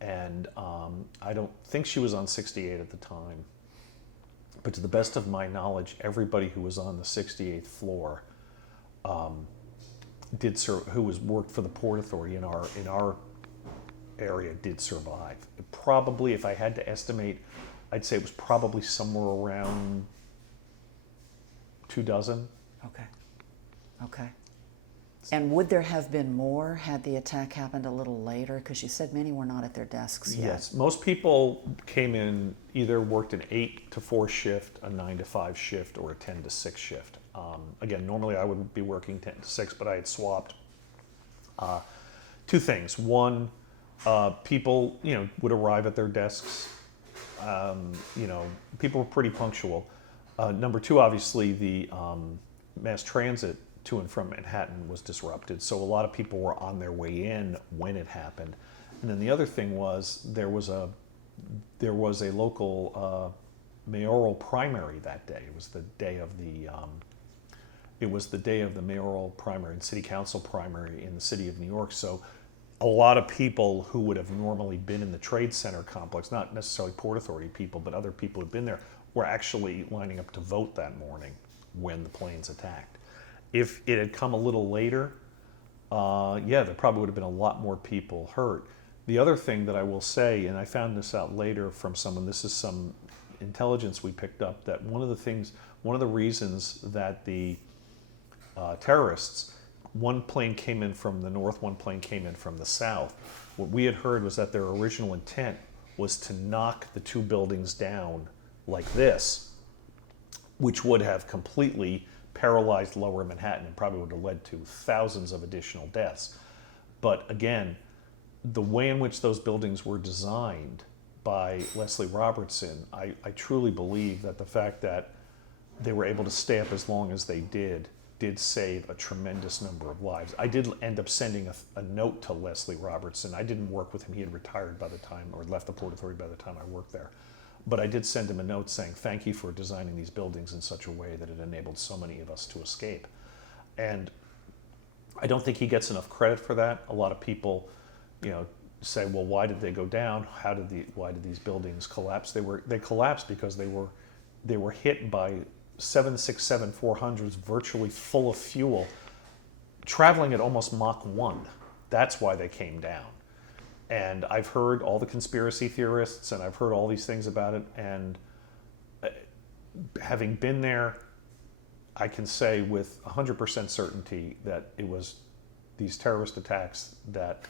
and I don't think she was on 68 at the time. But to the best of my knowledge, everybody who was on the 68th floor worked for the Port Authority in our area did survive. Probably, if I had to estimate, I'd say it was probably somewhere around 24. Okay. Okay. And would there have been more had the attack happened a little later? Because you said many were not at their desks yet. Yes, most people came in, either worked an 8 to 4 shift, a 9 to 5 shift, or a 10 to 6 shift. Again, normally I would be working 10 to 6, but I had swapped. Two things. One, people would arrive at their desks. People were pretty punctual. Number two, obviously the mass transit to and from Manhattan was disrupted, so a lot of people were on their way in when it happened. And then the other thing was there was a local mayoral primary that day. It was the day of the mayoral primary and city council primary in the city of New York. So a lot of people who would have normally been in the Trade Center complex, not necessarily Port Authority people, but other people who'd been there, were actually lining up to vote that morning when the planes attacked. If it had come a little later, there probably would have been a lot more people hurt. The other thing that I will say, and I found this out later from someone, this is some intelligence we picked up, that one of the reasons that the terrorists, one plane came in from the north, one plane came in from the south. What we had heard was that their original intent was to knock the two buildings down like this, which would have completely paralyzed lower Manhattan and probably would have led to thousands of additional deaths. But again, the way in which those buildings were designed by Leslie Robertson, I truly believe that the fact that they were able to stay up as long as they did save a tremendous number of lives. I did end up sending a note to Leslie Robertson. I didn't work with him. He had retired by the time, or left the Port Authority by the time I worked there. But I did send him a note saying, thank you for designing these buildings in such a way that it enabled so many of us to escape. And I don't think he gets enough credit for that. A lot of people, say, well, why did they go down? Why did these buildings collapse? They collapsed because they were hit by 767-400s virtually full of fuel, traveling at almost Mach 1. That's why they came down. And I've heard all the conspiracy theorists, and I've heard all these things about it, and having been there, I can say with 100% certainty that it was these terrorist attacks that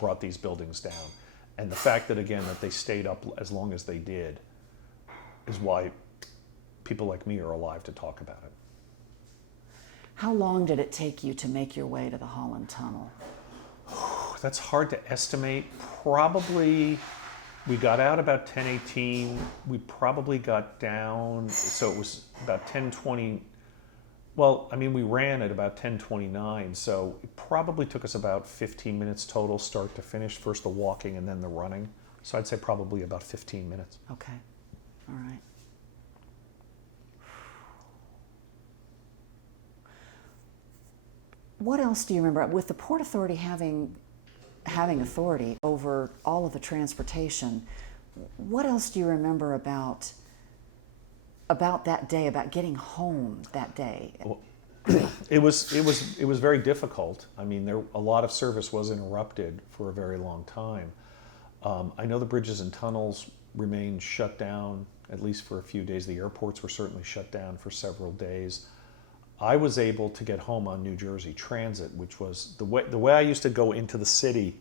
brought these buildings down. And the fact that, again, that they stayed up as long as they did is why people like me are alive to talk about it. How long did it take you to make your way to the Holland Tunnel? That's hard to estimate. Probably, we got out about 10:18. We probably got down, so it was about 10:20 Well, I mean, we ran at about 10:29, so it probably took us about 15 minutes total, start to finish. First the walking and then the running. So I'd say probably about 15 minutes. Okay. All right. What else do you remember? With the Port Authority having authority over all of the transportation, what else do you remember about that day, about getting home that day? Well, it was very difficult. I mean, a lot of service was interrupted for a very long time. I know the bridges and tunnels remained shut down at least for a few days. The airports were certainly shut down for several days. I was able to get home on New Jersey Transit, which was the way I used to go into the city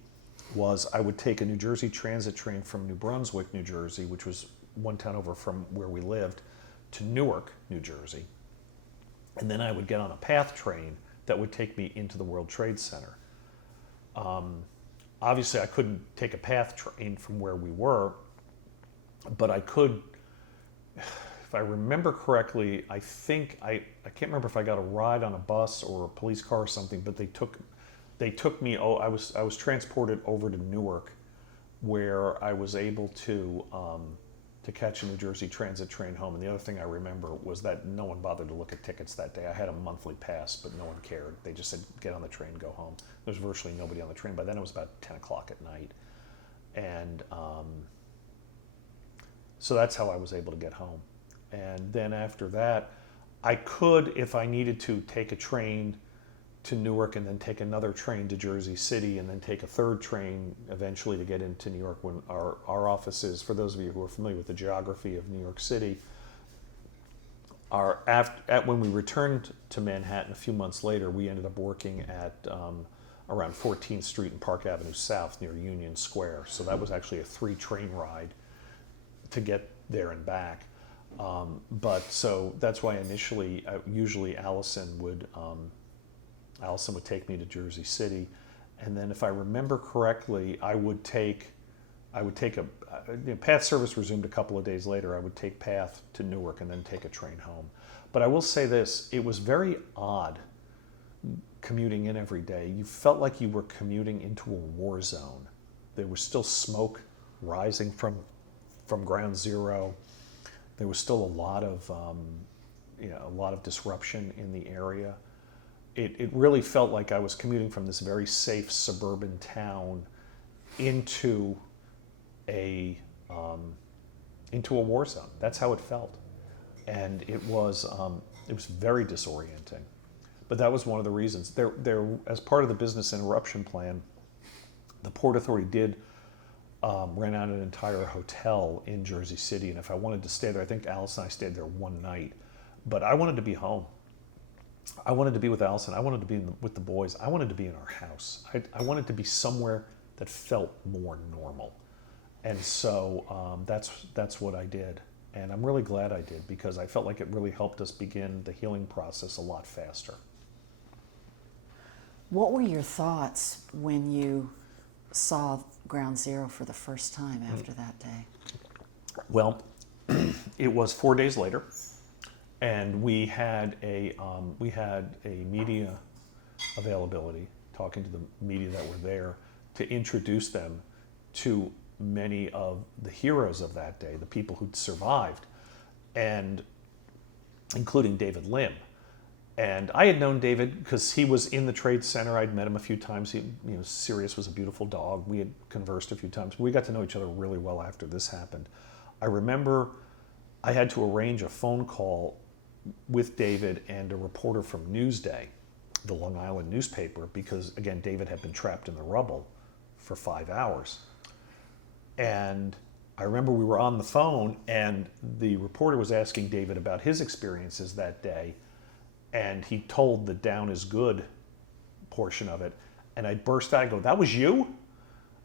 was I would take a New Jersey Transit train from New Brunswick, New Jersey, which was one town over from where we lived, to Newark, New Jersey. And then I would get on a PATH train that would take me into the World Trade Center. Obviously, I couldn't take a PATH train from where we were, but I could. If I remember correctly, I think I can't remember if I got a ride on a bus or a police car or something, but they took me. Oh, I was transported over to Newark, where I was able to catch a New Jersey Transit train home. And the other thing I remember was that no one bothered to look at tickets that day. I had a monthly pass, but no one cared. They just said, get on the train, go home. There was virtually nobody on the train. By then it was about 10 o'clock at night. And so that's how I was able to get home. And then after that, I could, if I needed to, take a train to Newark and then take another train to Jersey City and then take a third train eventually to get into New York when our offices, for those of you who are familiar with the geography of New York City, when we returned to Manhattan a few months later, we ended up working at around 14th Street and Park Avenue South near Union Square. So that was actually a 3-train ride to get there and back. But so that's why initially, usually Allison would take me to Jersey City, and then if I remember correctly, I would take PATH service resumed a couple of days later. I would take PATH to Newark and then take a train home. But I will say this, it was very odd commuting in every day. You felt like you were commuting into a war zone. There was still smoke rising from ground zero. There was still a lot of disruption in the area. It really felt like I was commuting from this very safe suburban town into a war zone. That's how it felt, and it was very disorienting. But that was one of the reasons. There, as part of the business interruption plan, the Port Authority did rent out an entire hotel in Jersey City, and if I wanted to stay there, I think Alice and I stayed there one night. But I wanted to be home. I wanted to be with Allison. I wanted to be with the boys. I wanted to be in our house. I wanted to be somewhere that felt more normal. And so that's what I did. And I'm really glad I did, because I felt like it really helped us begin the healing process a lot faster. What were your thoughts when you saw Ground Zero for the first time after that day? Well, it was 4 days later. And we had a media availability, talking to the media that were there, to introduce them to many of the heroes of that day, the people who'd survived, and including David Lim. And I had known David because he was in the Trade Center. I'd met him a few times. Sirius was a beautiful dog. We had conversed a few times. We got to know each other really well after this happened. I remember I had to arrange a phone call with David and a reporter from Newsday, the Long Island newspaper, because again, David had been trapped in the rubble for 5 hours. And I remember we were on the phone and the reporter was asking David about his experiences that day, and he told the down is good portion of it, and I burst out, I go, "That was you?"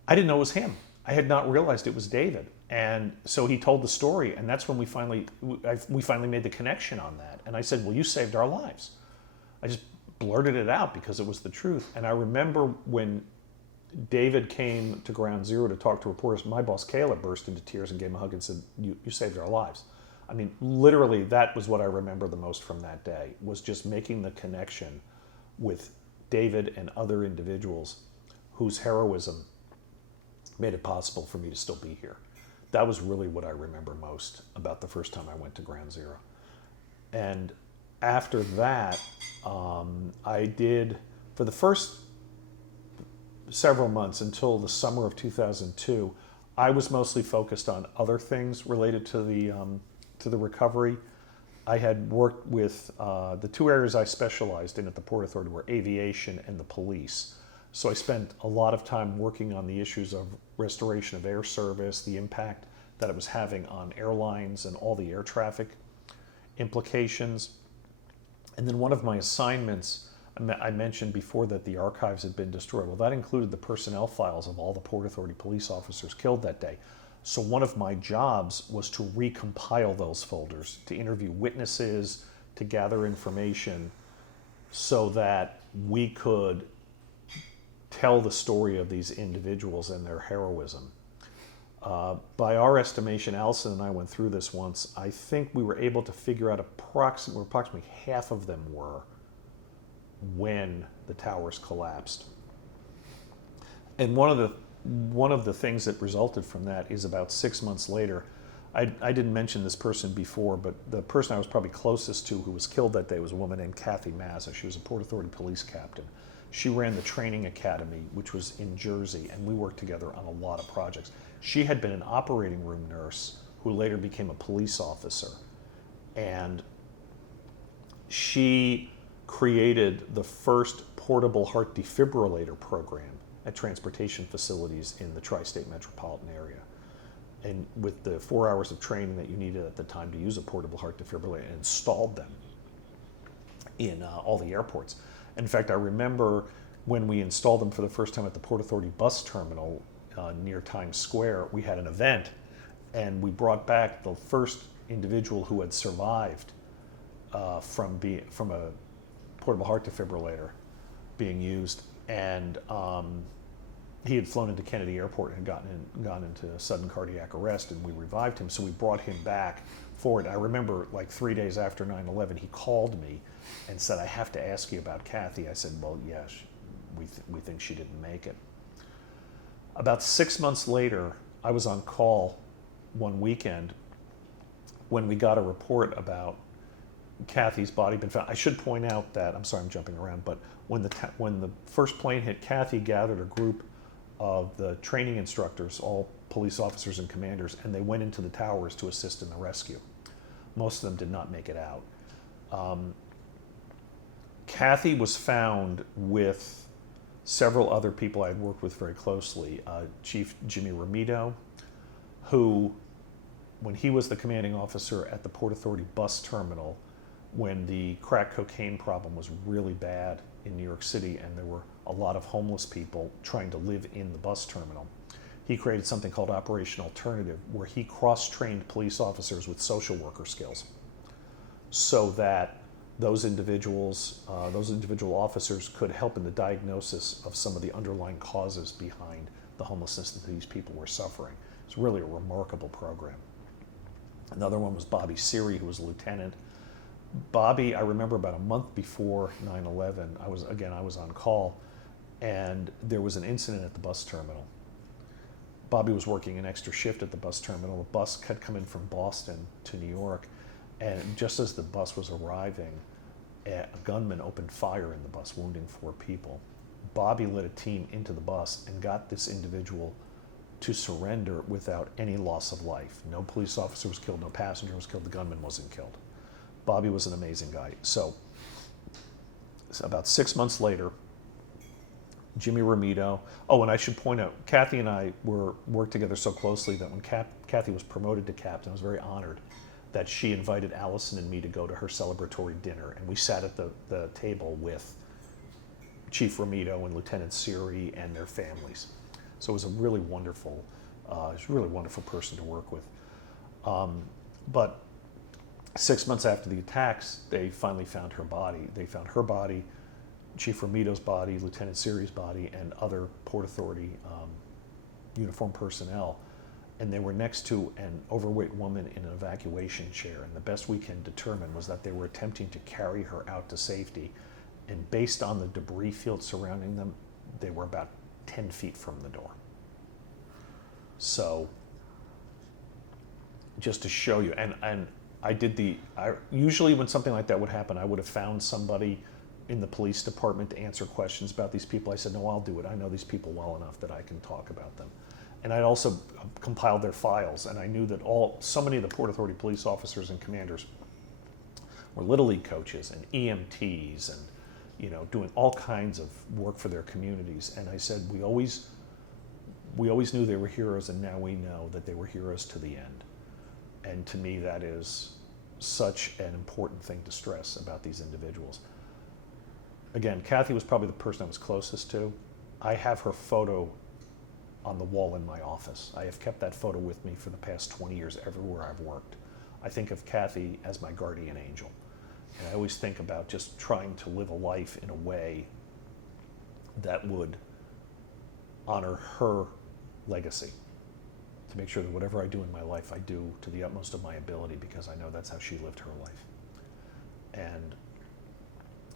I didn't know it was him. I had not realized it was David. And so he told the story, and that's when we finally made the connection on that. And I said, "Well, you saved our lives." I just blurted it out because it was the truth. And I remember when David came to Ground Zero to talk to reporters, my boss Kayla burst into tears and gave him a hug and said, you saved our lives. I mean, literally, that was what I remember the most from that day, was just making the connection with David and other individuals whose heroism made it possible for me to still be here. That was really what I remember most about the first time I went to Ground Zero. And after that, I did, for the first several months until the summer of 2002, I was mostly focused on other things related to the recovery. I had worked with the two areas I specialized in at the Port Authority were aviation and the police. So I spent a lot of time working on the issues of restoration of air service, the impact that it was having on airlines and all the air traffic implications. And then one of my assignments, I mentioned before that the archives had been destroyed. Well, that included the personnel files of all the Port Authority police officers killed that day. So one of my jobs was to recompile those folders, to interview witnesses, to gather information so that we could tell the story of these individuals and their heroism. By our estimation, Allison and I went through this once, I think we were able to figure out approximately half of them were when the towers collapsed. And one of the things that resulted from that is about 6 months later, I didn't mention this person before, but the person I was probably closest to who was killed that day was a woman named Kathy Mazza. She was a Port Authority police captain. She ran the training academy, which was in Jersey, and we worked together on a lot of projects. She had been an operating room nurse who later became a police officer. And she created the first portable heart defibrillator program at transportation facilities in the tri-state metropolitan area. And with the 4 hours of training that you needed at the time to use a portable heart defibrillator, and installed them in all the airports. In fact, I remember when we installed them for the first time at the Port Authority bus terminal near Times Square, we had an event, and we brought back the first individual who had survived from a portable heart defibrillator being used, and he had flown into Kennedy Airport and gone into sudden cardiac arrest, and we revived him, so we brought him back forward. I remember like 3 days after 9/11, he called me and said, "I have to ask you about Kathy." I said, "Well, yes, we think she didn't make it." About 6 months later, I was on call one weekend when we got a report about Kathy's body been found. I should point out that, I'm sorry I'm jumping around, but when the first plane hit, Kathy gathered a group of the training instructors, all police officers and commanders, and they went into the towers to assist in the rescue. Most of them did not make it out. Kathy was found with several other people I had worked with very closely. Chief Jimmy Romito, who, when he was the commanding officer at the Port Authority bus terminal, when the crack cocaine problem was really bad in New York City and there were a lot of homeless people trying to live in the bus terminal, he created something called Operation Alternative, where he cross-trained police officers with social worker skills so that those individual officers could help in the diagnosis of some of the underlying causes behind the homelessness that these people were suffering. It's really a remarkable program. Another one was Bobby Seary, who was a lieutenant. Bobby, I remember about a month before 9/11, I was on call, and there was an incident at the bus terminal. Bobby was working an extra shift at the bus terminal. A bus had come in from Boston to New York, and just as the bus was arriving, a gunman opened fire in the bus, wounding 4 people. Bobby led a team into the bus and got this individual to surrender without any loss of life. No police officer was killed, no passenger was killed, the gunman wasn't killed. Bobby was an amazing guy. So about 6 months later, Jimmy Romito, and I should point out, Kathy and I worked together so closely that when Kathy was promoted to captain, I was very honored that she invited Allison and me to go to her celebratory dinner, and we sat at the table with Chief Romito and Lieutenant Seary and their families. So it was a really wonderful person to work with. But 6 months after the attacks, they finally found her body. They found her body, Chief Romito's body, Lieutenant Seary's body, and other Port Authority uniformed personnel. and they were next to an overweight woman in an evacuation chair. And the best we can determine was that they were attempting to carry her out to safety. And based on the debris field surrounding them, they were about 10 feet from the door. So just to show you, and usually when something like that would happen, I would have found somebody in the police department to answer questions about these people. I said, no, I'll do it. I know these people well enough that I can talk about them. And I'd also compiled their files, and I knew that so many of the Port Authority police officers and commanders were Little League coaches and EMTs and doing all kinds of work for their communities. And I said, we always knew they were heroes, and now we know that they were heroes to the end. And to me, that is such an important thing to stress about these individuals. Again, Kathy was probably the person I was closest to. I have her photo on the wall in my office. I have kept that photo with me for the past 20 years everywhere I've worked. I think of Kathy as my guardian angel. And I always think about just trying to live a life in a way that would honor her legacy, to make sure that whatever I do in my life, I do to the utmost of my ability, because I know that's how she lived her life. And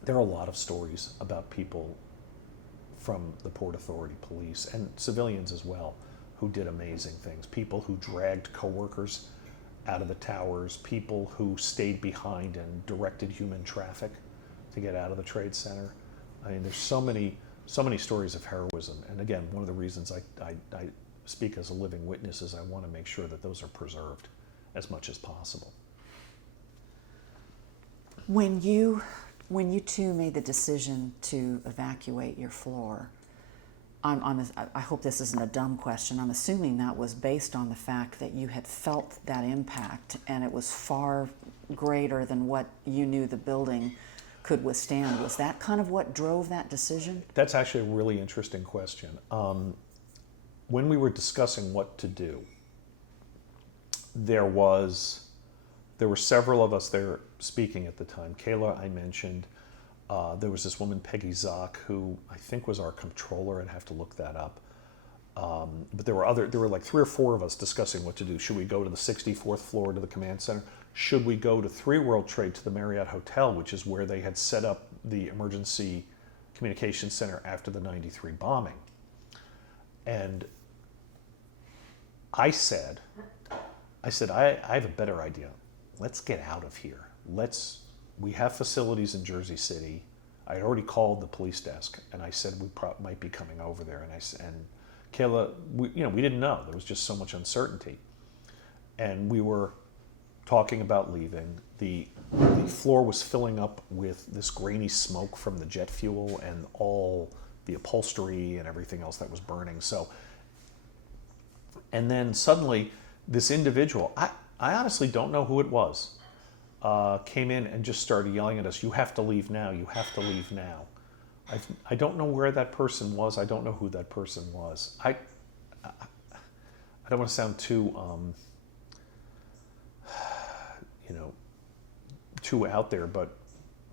there are a lot of stories about people from the Port Authority police and civilians as well who did amazing things. People who dragged coworkers out of the towers, people who stayed behind and directed human traffic to get out of the Trade Center. I mean, there's so many stories of heroism. And again, one of the reasons I speak as a living witness is I want to make sure that those are preserved as much as possible. When you two made the decision to evacuate your floor, I hope this isn't a dumb question. I'm assuming that was based on the fact that you had felt that impact and it was far greater than what you knew the building could withstand. Was that kind of what drove that decision? That's actually a really interesting question. When we were discussing what to do, there were several of us there speaking at the time. Kayla, I mentioned. There was this woman, Peggy Zock, who I think was our controller. I'd have to look that up. But there were like 3 or 4 of us discussing what to do. Should we go to the 64th floor to the command center? Should we go to 3 World Trade to the Marriott Hotel, which is where they had set up the emergency communication center after the 93 bombing? And I said, I have a better idea. Let's get out of here. We have facilities in Jersey City. I had already called the police desk, and I said we might be coming over there. And Kayla, we didn't know. There was just so much uncertainty. And we were talking about leaving. The floor was filling up with this grainy smoke from the jet fuel and all the upholstery and everything else that was burning. And then suddenly, this individual, I honestly don't know who it was, came in and just started yelling at us, "You have to leave now, you have to leave now." I don't know where that person was. I don't know who that person was. I don't want to sound too, too out there, but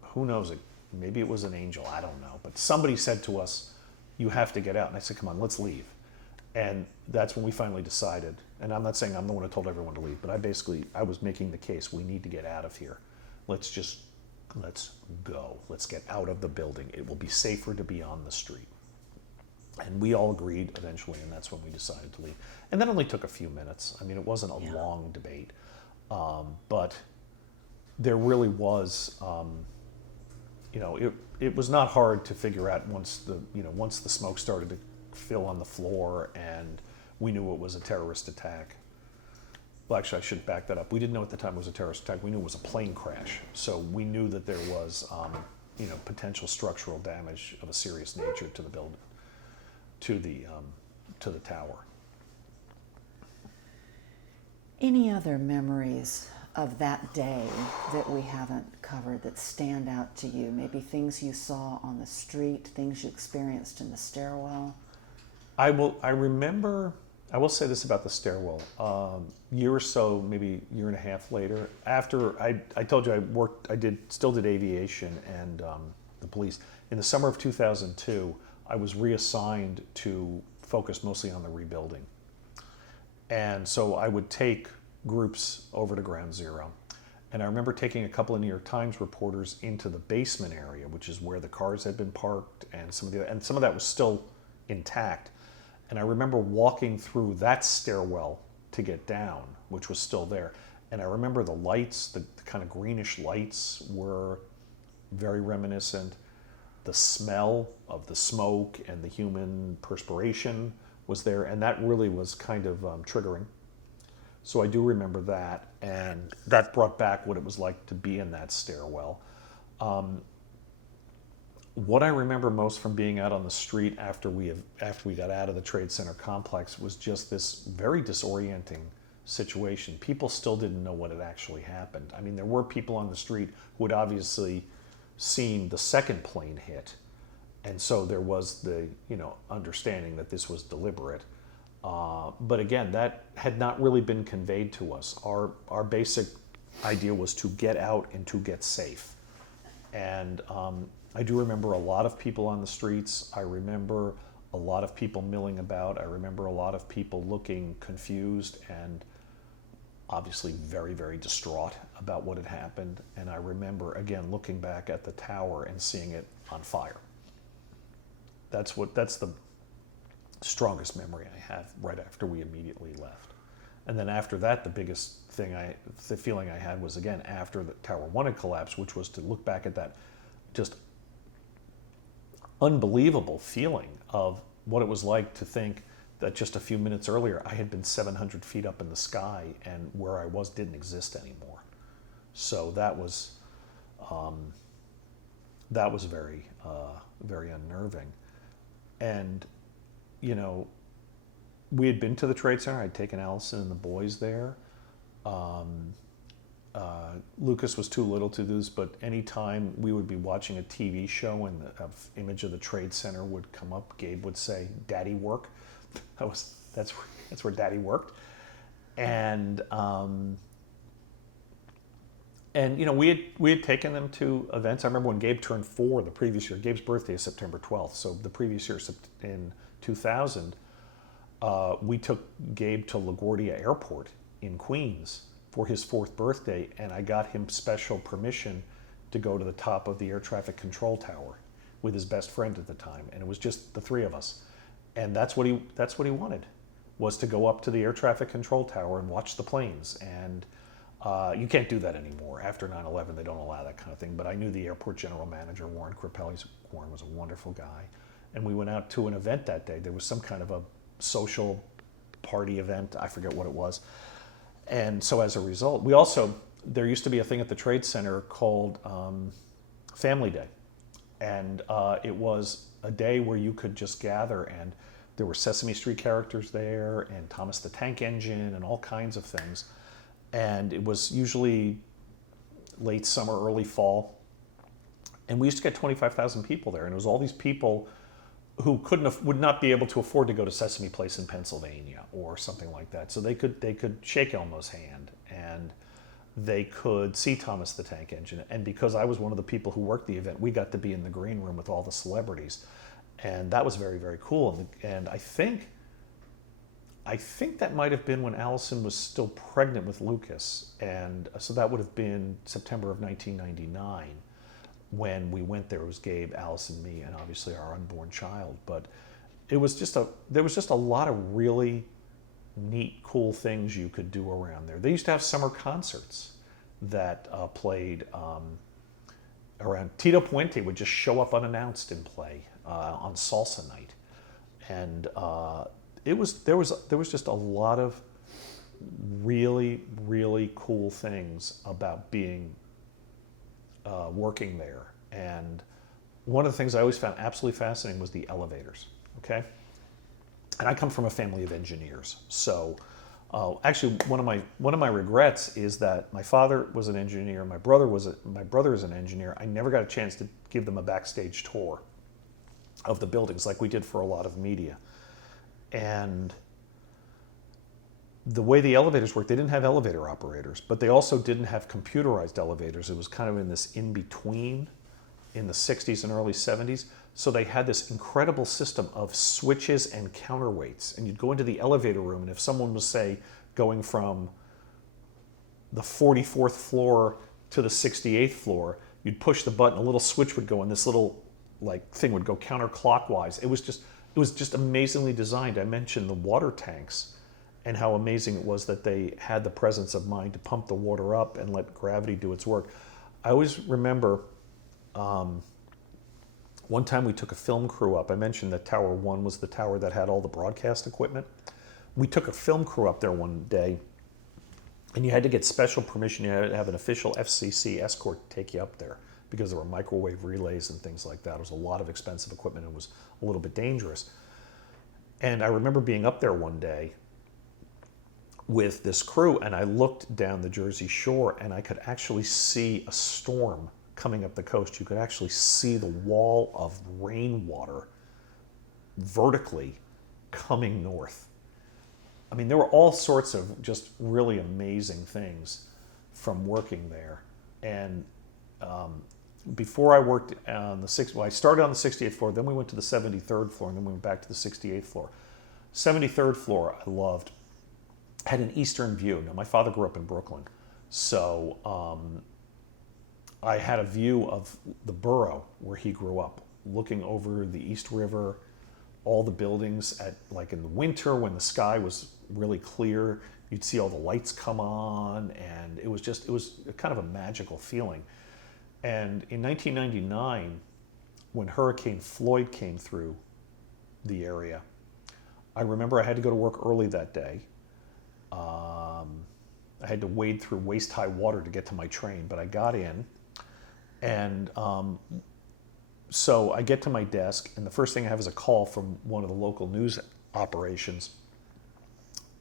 who knows? Maybe it was an angel. I don't know. But somebody said to us, "You have to get out." And I said, "Come on, let's leave." And that's when we finally decided, and I'm not saying I'm the one who told everyone to leave, but I was making the case, we need to get out of here. Let's go. Let's get out of the building. It will be safer to be on the street. And we all agreed eventually, and that's when we decided to leave. And that only took a few minutes. I mean, it wasn't a long debate. But there really was, it was not hard to figure out once the smoke started to fill on the floor and we knew it was a terrorist attack. Well, actually, I should back that up. We didn't know at the time it was a terrorist attack. We knew it was a plane crash. So we knew that there was, potential structural damage of a serious nature to the building, to the tower. Any other memories of that day that we haven't covered that stand out to you? Maybe things you saw on the street, things you experienced in the stairwell? I will say this about the stairwell. Year or so, maybe year and a half later, after I told you I still did aviation and the police. In the summer of 2002, I was reassigned to focus mostly on the rebuilding. And so I would take groups over to Ground Zero. And I remember taking a couple of New York Times reporters into the basement area, which is where the cars had been parked, and some of that was still intact. And I remember walking through that stairwell to get down, which was still there. And I remember the lights, the kind of greenish lights, were very reminiscent. The smell of the smoke and the human perspiration was there, and that really was kind of triggering. So I do remember that, and that brought back what it was like to be in that stairwell. What I remember most from being out on the street after we got out of the Trade Center complex was just this very disorienting situation. People still didn't know what had actually happened. I mean, there were people on the street who had obviously seen the second plane hit, and so there was the understanding that this was deliberate. But again, that had not really been conveyed to us. Our basic idea was to get out and to get safe. And I do remember a lot of people on the streets. I remember a lot of people milling about. I remember a lot of people looking confused and obviously very, very distraught about what had happened. And I remember, again, looking back at the tower and seeing it on fire. That's the strongest memory I have right after we immediately left. And then after that, the feeling I had was, again, after the Tower 1 had collapsed, which was to look back at that just unbelievable feeling of what it was like to think that just a few minutes earlier I had been 700 feet up in the sky and where I was didn't exist anymore. So that was very, very unnerving. And we had been to the Trade Center. I'd taken Allison and the boys there. Lucas was too little to do this, but anytime we would be watching a TV show and an image of the Trade Center would come up, Gabe would say, "Daddy work." That's where Daddy worked. And we had taken them to events. I remember when Gabe turned 4 the previous year. Gabe's birthday is September 12th, so the previous year in 2000, we took Gabe to LaGuardia Airport in Queens for his 4th birthday, and I got him special permission to go to the top of the air traffic control tower with his best friend at the time, and it was just the 3 of us. And that's what he wanted, was to go up to the air traffic control tower and watch the planes. And you can't do that anymore. After 9/11, they don't allow that kind of thing. But I knew the airport general manager, Warren Crapelli. Warren was a wonderful guy. And we went out to an event that day. There was some kind of a social party event. I forget what it was. And so as a result, there used to be a thing at the Trade Center called Family Day. And it was a day where you could just gather, and there were Sesame Street characters there and Thomas the Tank Engine and all kinds of things. And it was usually late summer, early fall. And we used to get 25,000 people there. And it was all these people who would not be able to afford to go to Sesame Place in Pennsylvania or something like that. So they could shake Elmo's hand, and they could see Thomas the Tank Engine. And because I was one of the people who worked the event, we got to be in the green room with all the celebrities. And that was very, very cool. And I think that might have been when Allison was still pregnant with Lucas. And so that would have been September of 1999 when we went there. It was Gabe, Allison, me, and obviously our unborn child. But there was just a lot of really neat, cool things you could do around there. They used to have summer concerts that played around. Tito Puente would just show up unannounced and play on salsa night, and there was just a lot of really, really cool things about being working there. And one of the things I always found absolutely fascinating was the elevators. Okay. And I come from a family of engineers, so actually one of my regrets is that my father was an engineer, my brother is an engineer. I never got a chance to give them a backstage tour of the buildings like we did for a lot of media. And the way the elevators worked, they didn't have elevator operators, but they also didn't have computerized elevators. It was kind of in this in-between in the 60s and early 70s. So they had this incredible system of switches and counterweights. And you'd go into the elevator room, and if someone was, say, going from the 44th floor to the 68th floor, you'd push the button, a little switch would go, and this little thing would go counterclockwise. It was just amazingly designed. I mentioned the water tanks and how amazing it was that they had the presence of mind to pump the water up and let gravity do its work. I always remember one time we took a film crew up. I mentioned that Tower 1 was the tower that had all the broadcast equipment. We took a film crew up there one day, and you had to get special permission. You had to have an official FCC escort take you up there because there were microwave relays and things like that. It was a lot of expensive equipment and it was a little bit dangerous. And I remember being up there one day with this crew, and I looked down the Jersey Shore, and I could actually see a storm coming up the coast. You could actually see the wall of rainwater vertically coming north. I mean, there were all sorts of just really amazing things from working there. And before I worked on I started on the 68th floor, then we went to the 73rd floor, and then we went back to the 68th floor. 73rd floor I loved. Had an eastern view. Now, my father grew up in Brooklyn, so I had a view of the borough where he grew up, looking over the East River, all the buildings at in the winter when the sky was really clear. You'd see all the lights come on, and it was kind of a magical feeling. And in 1999, when Hurricane Floyd came through the area, I remember I had to go to work early that day. I had to wade through waist-high water to get to my train, but I got in, and so I get to my desk, and the first thing I have is a call from one of the local news operations,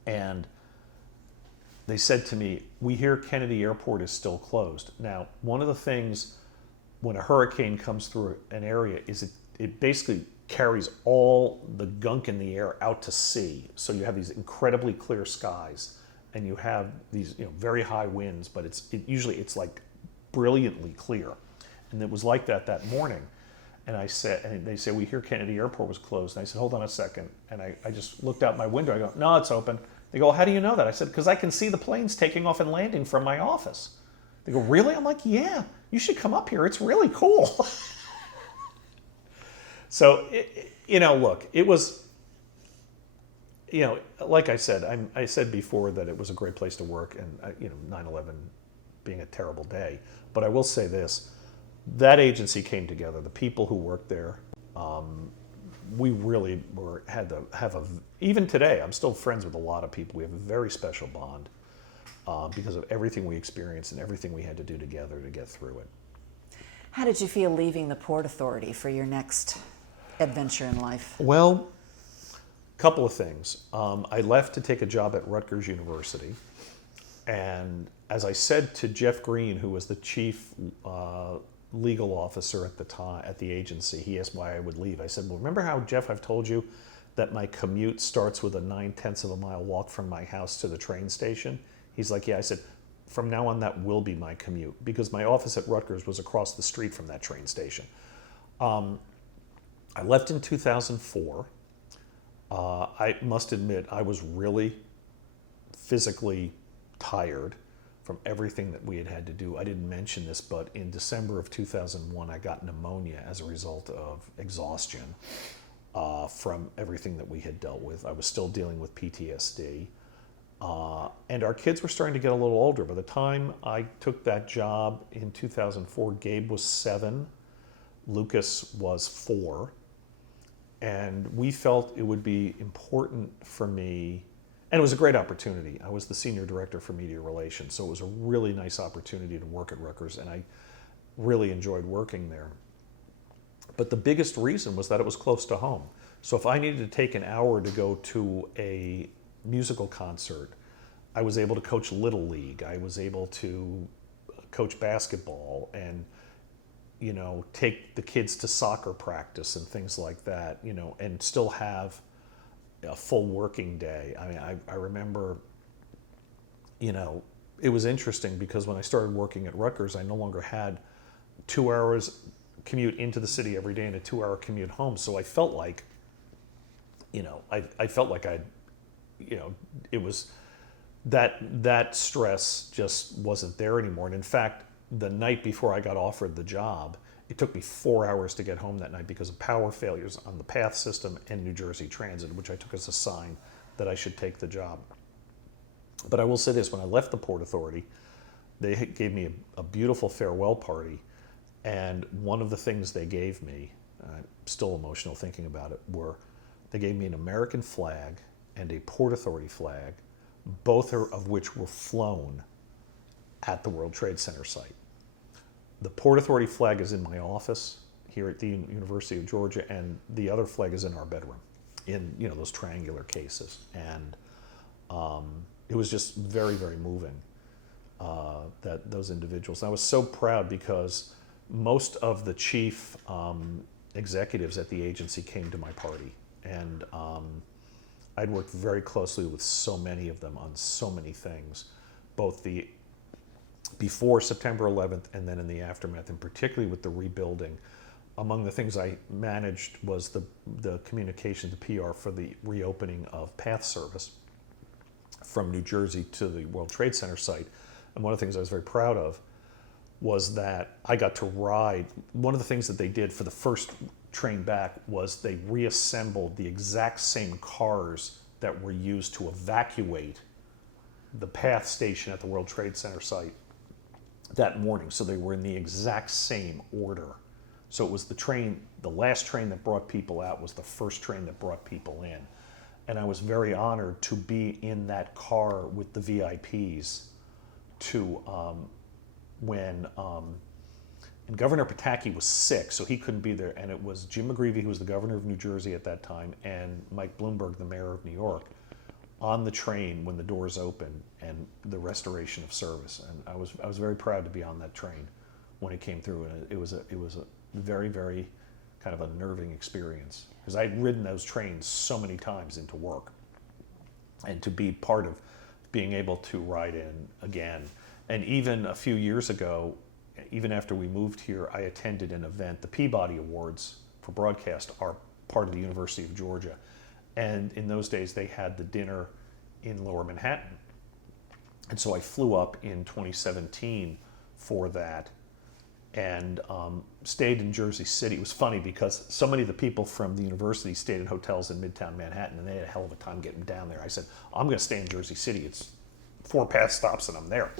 and they said to me, "We hear Kennedy Airport is still closed." Now, one of the things when a hurricane comes through an area is it basically carries all the gunk in the air out to sea. So you have these incredibly clear skies, and you have these very high winds, but usually it's brilliantly clear. And it was like that morning. And they say, "We hear Kennedy Airport was closed." And I said, "Hold on a second." And I just looked out my window. I go, "No, it's open." They go, "How do you know that?" I said, "Because I can see the planes taking off and landing from my office." They go, "Really?" I'm like, "Yeah, you should come up here. It's really cool." So, look, it was, like I said, I said before that it was a great place to work, and 9/11 being a terrible day. But I will say this, that agency came together. The people who worked there, we really had to have even today, I'm still friends with a lot of people. We have a very special bond because of everything we experienced and everything we had to do together to get through it. How did you feel leaving the Port Authority for your next adventure in life? Well, a couple of things. I left to take a job at Rutgers University, and as I said to Jeff Green, who was the chief legal officer at the time at the agency, he asked why I would leave. I said, "Well, remember how, Jeff, I've told you that my commute starts with a 9/10 of a mile walk from my house to the train station?" He's like, "Yeah." I said, "From now on, that will be my commute," because my office at Rutgers was across the street from that train station. I left in 2004. I must admit, I was really physically tired from everything that we had to do. I didn't mention this, but in December of 2001, I got pneumonia as a result of exhaustion from everything that we had dealt with. I was still dealing with PTSD. And our kids were starting to get a little older. By the time I took that job in 2004, Gabe was 7, Lucas was 4. And we felt it would be important for me, and it was a great opportunity. I was the senior director for media relations, so it was a really nice opportunity to work at Rutgers, and I really enjoyed working there. But the biggest reason was that it was close to home. So if I needed to take an hour to go to a musical concert, I was able to coach Little League. I was able to coach basketball and take the kids to soccer practice and things like that, and still have a full working day. I mean, I remember, it was interesting because when I started working at Rutgers, I no longer had 2 hours commute into the city every day and a 2-hour commute home. So I felt like, I felt like it was that stress just wasn't there anymore. And in fact, the night before I got offered the job, it took me 4 hours to get home that night because of power failures on the PATH system and New Jersey Transit, which I took as a sign that I should take the job. But I will say this, when I left the Port Authority, they gave me a beautiful farewell party. And one of the things they gave me, I'm still emotional thinking about it, were they gave me an American flag and a Port Authority flag, both of which were flown at the World Trade Center site. The Port Authority flag is in my office here at the University of Georgia, and the other flag is in our bedroom, in those triangular cases. And it was just very, very moving that those individuals. And I was so proud because most of the chief executives at the agency came to my party, and I'd worked very closely with so many of them on so many things, both before September 11th and then in the aftermath, and particularly with the rebuilding. Among the things I managed was the communication, the PR for the reopening of PATH service from New Jersey to the World Trade Center site. And one of the things I was very proud of was that I got to ride. One of the things that they did for the first train back was they reassembled the exact same cars that were used to evacuate the PATH station at the World Trade Center site that morning. So they were in the exact same order. So it was the last train that brought people out was the first train that brought people in. And I was very honored to be in that car with the VIPs and Governor Pataki was sick, so he couldn't be there. And it was Jim McGreevey, who was the governor of New Jersey at that time, and Mike Bloomberg, the mayor of New York, on the train when the doors opened and the restoration of service. And I was very proud to be on that train when it came through. And it was a very, very kind of unnerving experience because I'd ridden those trains so many times into work, and to be part of being able to ride in again. And even a few years ago, even after we moved here, I attended an event. The Peabody Awards for broadcast are part of the University of Georgia. And in those days, they had the dinner in Lower Manhattan. And so I flew up in 2017 for that and stayed in Jersey City. It was funny because so many of the people from the university stayed in hotels in Midtown Manhattan, and they had a hell of a time getting down there. I said, I'm going to stay in Jersey City. It's 4 PATH stops and I'm there.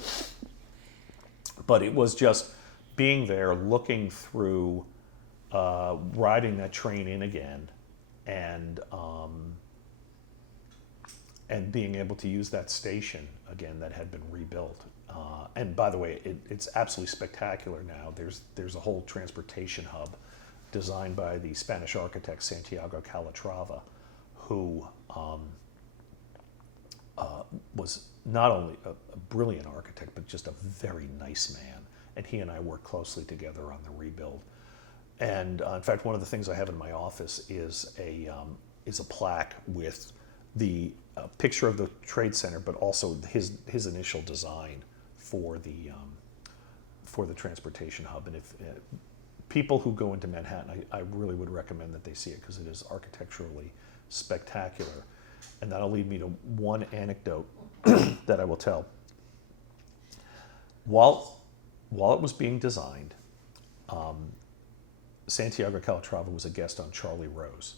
But it was just being there, looking through, riding that train in again, and being able to use that station again that had been rebuilt. And by the way, it's absolutely spectacular now. There's a whole transportation hub designed by the Spanish architect Santiago Calatrava, who was not only a brilliant architect, but just a very nice man. And he and I worked closely together on the rebuild. And in fact, one of the things I have in my office is a plaque with the picture of the Trade Center, but also his initial design for the transportation hub. And if people who go into Manhattan, I really would recommend that they see it because it is architecturally spectacular. And that'll lead me to one anecdote that I will tell. While it was being designed, Santiago Calatrava was a guest on Charlie Rose.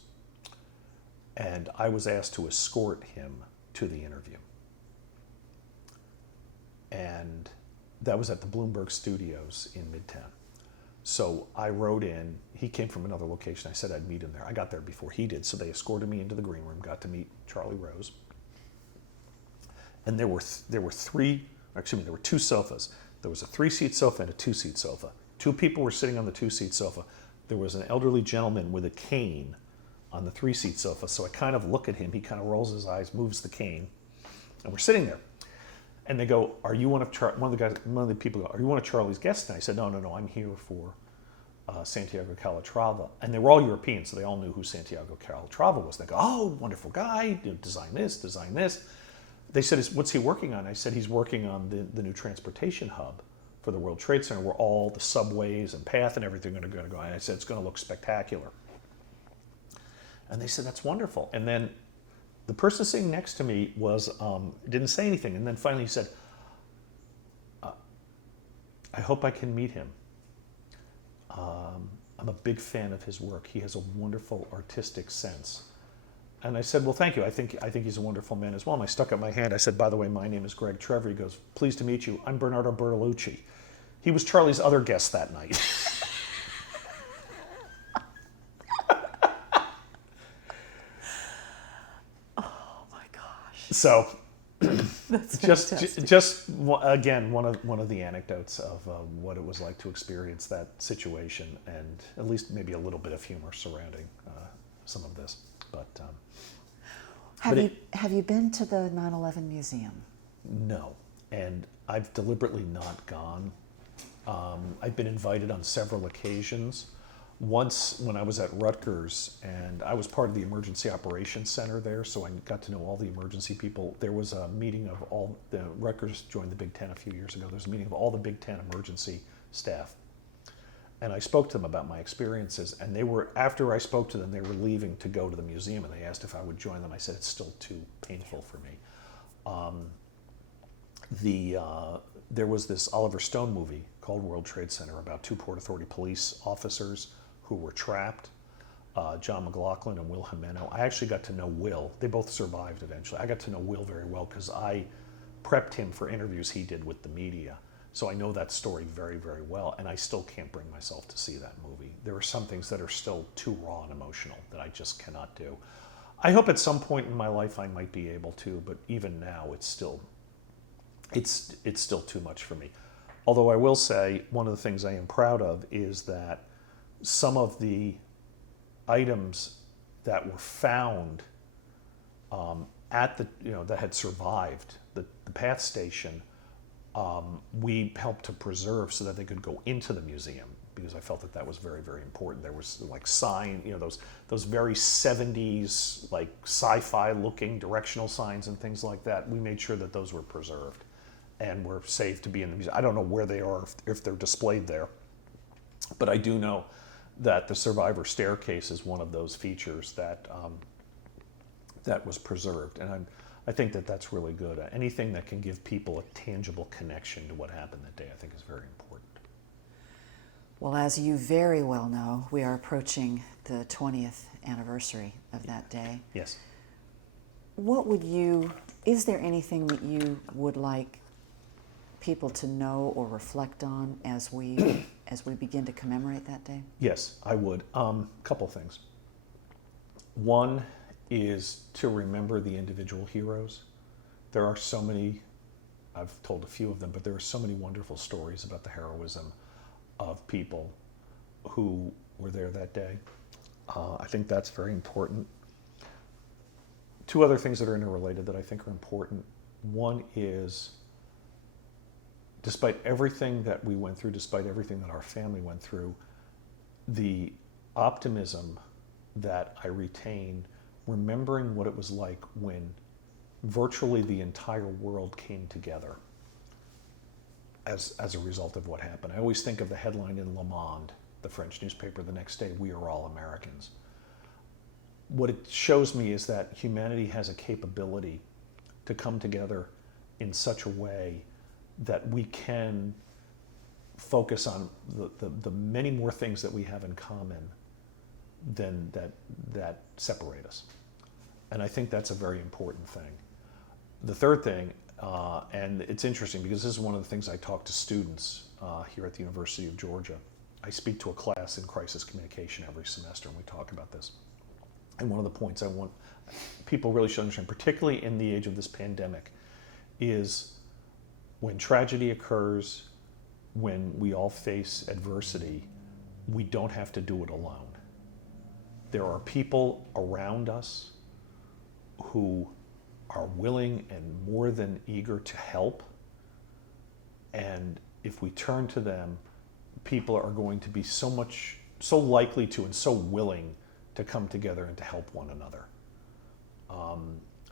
And I was asked to escort him to the interview. And that was at the Bloomberg Studios in Midtown. So I rode in. He came from another location. I said I'd meet him there. I got there before he did, so they escorted me into the green room, got to meet Charlie Rose. And there were 2 sofas. There was a 3-seat sofa and a 2-seat sofa. 2 people were sitting on the 2-seat sofa. There was an elderly gentleman with a cane on the 3-seat sofa. So I kind of look at him. He kind of rolls his eyes, moves the cane, and we're sitting there. And they go, "Are you one of the people go, are you one of Charlie's guests?" And I said, No, I'm here for Santiago Calatrava. And they were all Europeans, so they all knew who Santiago Calatrava was. They go, "Oh, wonderful guy, design this. They said, "What's he working on?" I said, "He's working on the new transportation hub for the World Trade Center where all the subways and path and everything are going to go. And I said, it's going to look spectacular. And they said, that's wonderful. And then the person sitting next to me didn't say anything. And then finally he said, I hope I can meet him. I'm a big fan of his work. He has a wonderful artistic sense. And I said, well, thank you. I think he's a wonderful man as well. And I stuck up my hand. I said, by the way, my name is Greg Trevor. He goes, pleased to meet you. I'm Bernardo Bertolucci. He was Charlie's other guest that night. Oh my gosh. So That's just again, one of the anecdotes of what it was like to experience that situation, and at least maybe a little bit of humor surrounding some of this. But have you been to the 9/11 museum? No, and I've deliberately not gone. I've been invited on several occasions. Once when I was at Rutgers, and I was part of the Emergency Operations Center there, so I got to know all the emergency people. There was a meeting of all the Rutgers joined the Big Ten a few years ago. There was a meeting of all the Big Ten emergency staff, and I spoke to them about my experiences. And after I spoke to them, they were leaving to go to the museum, and they asked if I would join them. I said it's still too painful for me. There was this Oliver Stone movie called World Trade Center about two Port Authority police officers who were trapped, John McLaughlin and Will Jimeno. I actually got to know Will. They both survived eventually. I got to know Will very well because I prepped him for interviews he did with the media. So I know that story very, very well, and I still can't bring myself to see that movie. There are some things that are still too raw and emotional that I just cannot do. I hope at some point in my life I might be able to, but even now it's still too much for me. Although I will say one of the things I am proud of is that some of the items that were found that had survived the PATH station, we helped to preserve so that they could go into the museum, because I felt that was very, very important. There was like those very 70s like sci-fi looking directional signs and things like that. We made sure that those were preserved and were safe to be in the museum. I don't know where they are, if they're displayed there, but I do know that the survivor staircase is one of those features that was preserved, and I think that that's really good. Anything that can give people a tangible connection to what happened that day, I think, is very important. Well, as you very well know, we are approaching the 20th anniversary of that day. Yes. Is there anything that you would like people to know or reflect on as we begin to commemorate that day? Yes, I would. Couple things. One is to remember the individual heroes. There are so many, I've told a few of them, but there are so many wonderful stories about the heroism of people who were there that day. I think that's very important. Two other things that are interrelated that I think are important. One is, despite everything that we went through, despite everything that our family went through, the optimism that I retain, remembering what it was like when virtually the entire world came together as a result of what happened. I always think of the headline in Le Monde, the French newspaper, the next day, "We are all Americans." What it shows me is that humanity has a capability to come together in such a way that we can focus on the many more things that we have in common than that separate us. And I think that's a very important thing. The third thing, and it's interesting because this is one of the things I talk to students here at the University of Georgia. I speak to a class in crisis communication every semester, and we talk about this. And one of the points I want people really should understand, particularly in the age of this pandemic, is when tragedy occurs, when we all face adversity, we don't have to do it alone. There are people around us who are willing and more than eager to help. And if we turn to them, people are going to be so likely to and so willing to come together and to help one another.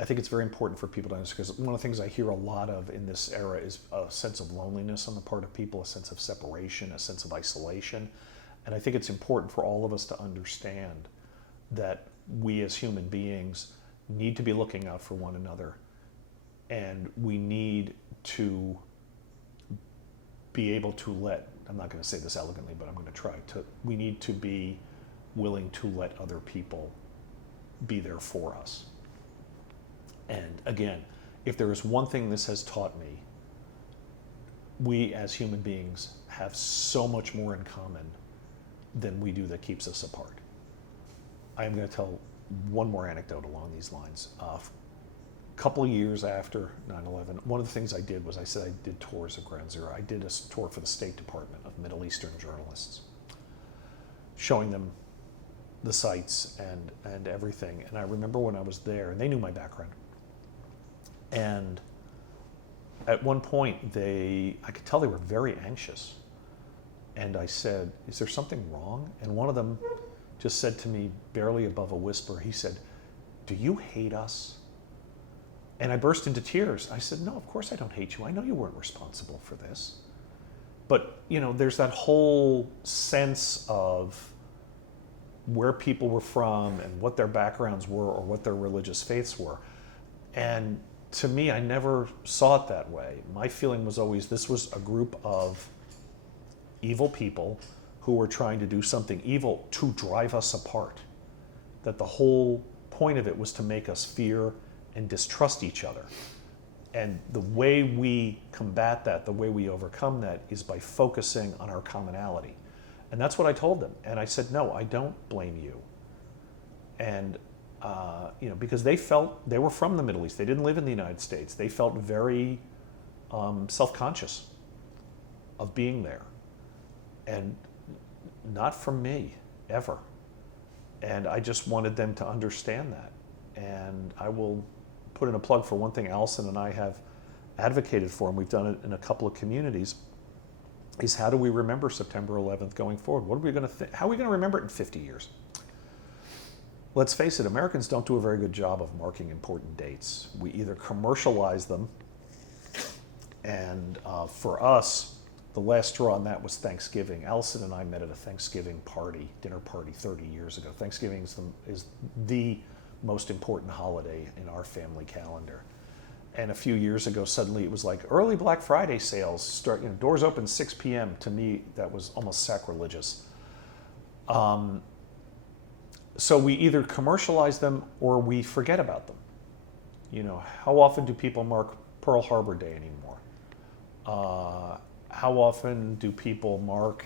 I think it's very important for people to understand, because one of the things I hear a lot of in this era is a sense of loneliness on the part of people, a sense of separation, a sense of isolation. And I think it's important for all of us to understand that we as human beings need to be looking out for one another, and we need to be able to I'm not going to say this elegantly, but I'm going to try to, we need to be willing to let other people be there for us. And again, if there is one thing this has taught me, we as human beings have so much more in common than we do that keeps us apart. I am going to tell one more anecdote along these lines. A couple of years after 9/11, one of the things I did was I said I did tours of Ground Zero. I did a tour for the State Department of Middle Eastern journalists, showing them the sites and everything. And I remember when I was there, and they knew my background. And at one point, I could tell they were very anxious. And I said, "Is there something wrong?" And one of them just said to me, barely above a whisper, he said, "Do you hate us?" And I burst into tears. I said, "No, of course I don't hate you. I know you weren't responsible for this." But, there's that whole sense of where people were from and what their backgrounds were or what their religious faiths were. And to me, I never saw it that way. My feeling was always this was a group of evil people who were trying to do something evil to drive us apart. That the whole point of it was to make us fear and distrust each other. And the way we combat that, the way we overcome that, is by focusing on our commonality. And that's what I told them. And I said, "No, I don't blame you." And because they were from the Middle East. They didn't live in the United States. They felt very self-conscious of being there. And not from me, ever. And I just wanted them to understand that. And I will put in a plug for one thing Allison and I have advocated for, and we've done it in a couple of communities, is how do we remember September 11th going forward? What are we going to how are we going to remember it in 50 years? Let's face it, Americans don't do a very good job of marking important dates. We either commercialize them, and for us, the last straw on that was Thanksgiving. Allison and I met at a Thanksgiving dinner party 30 years ago. Thanksgiving is the most important holiday in our family calendar. And a few years ago, suddenly it was like early Black Friday sales start, doors open 6 p.m. To me, that was almost sacrilegious. So we either commercialize them or we forget about them. How often do people mark Pearl Harbor Day anymore? How often do people mark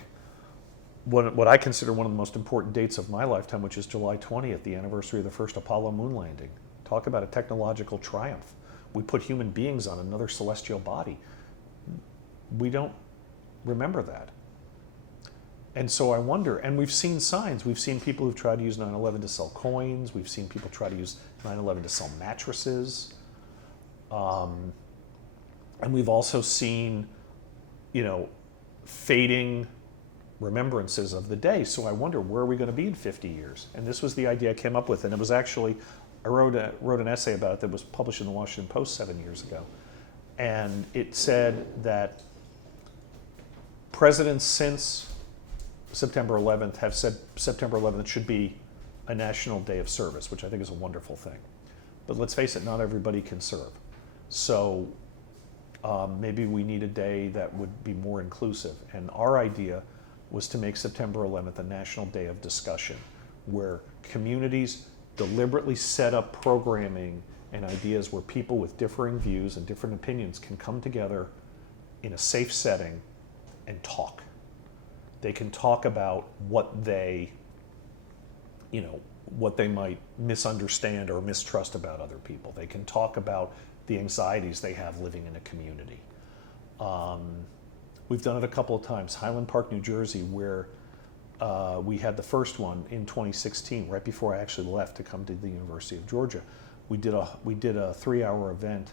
what I consider one of the most important dates of my lifetime, which is July 20th, the anniversary of the first Apollo moon landing? Talk about a technological triumph. We put human beings on another celestial body. We don't remember that. And so I wonder, and we've seen signs. We've seen people who've tried to use 9/11 to sell coins. We've seen people try to use 9/11 to sell mattresses. And we've also seen, fading remembrances of the day. So I wonder, where are we going to be in 50 years? And this was the idea I came up with. And it was actually, I wrote an essay about it that was published in the Washington Post 7 years ago. And it said that presidents since September 11th have said September 11th should be a national day of service, which I think is a wonderful thing. But let's face it, not everybody can serve. So maybe we need a day that would be more inclusive. And our idea was to make September 11th a national day of discussion, where communities deliberately set up programming and ideas where people with differing views and different opinions can come together in a safe setting and talk. They can talk about what they might misunderstand or mistrust about other people. They can talk about the anxieties they have living in a community. We've done it a couple of times. Highland Park, New Jersey, where we had the first one in 2016, right before I actually left to come to the University of Georgia. We did a 3-hour event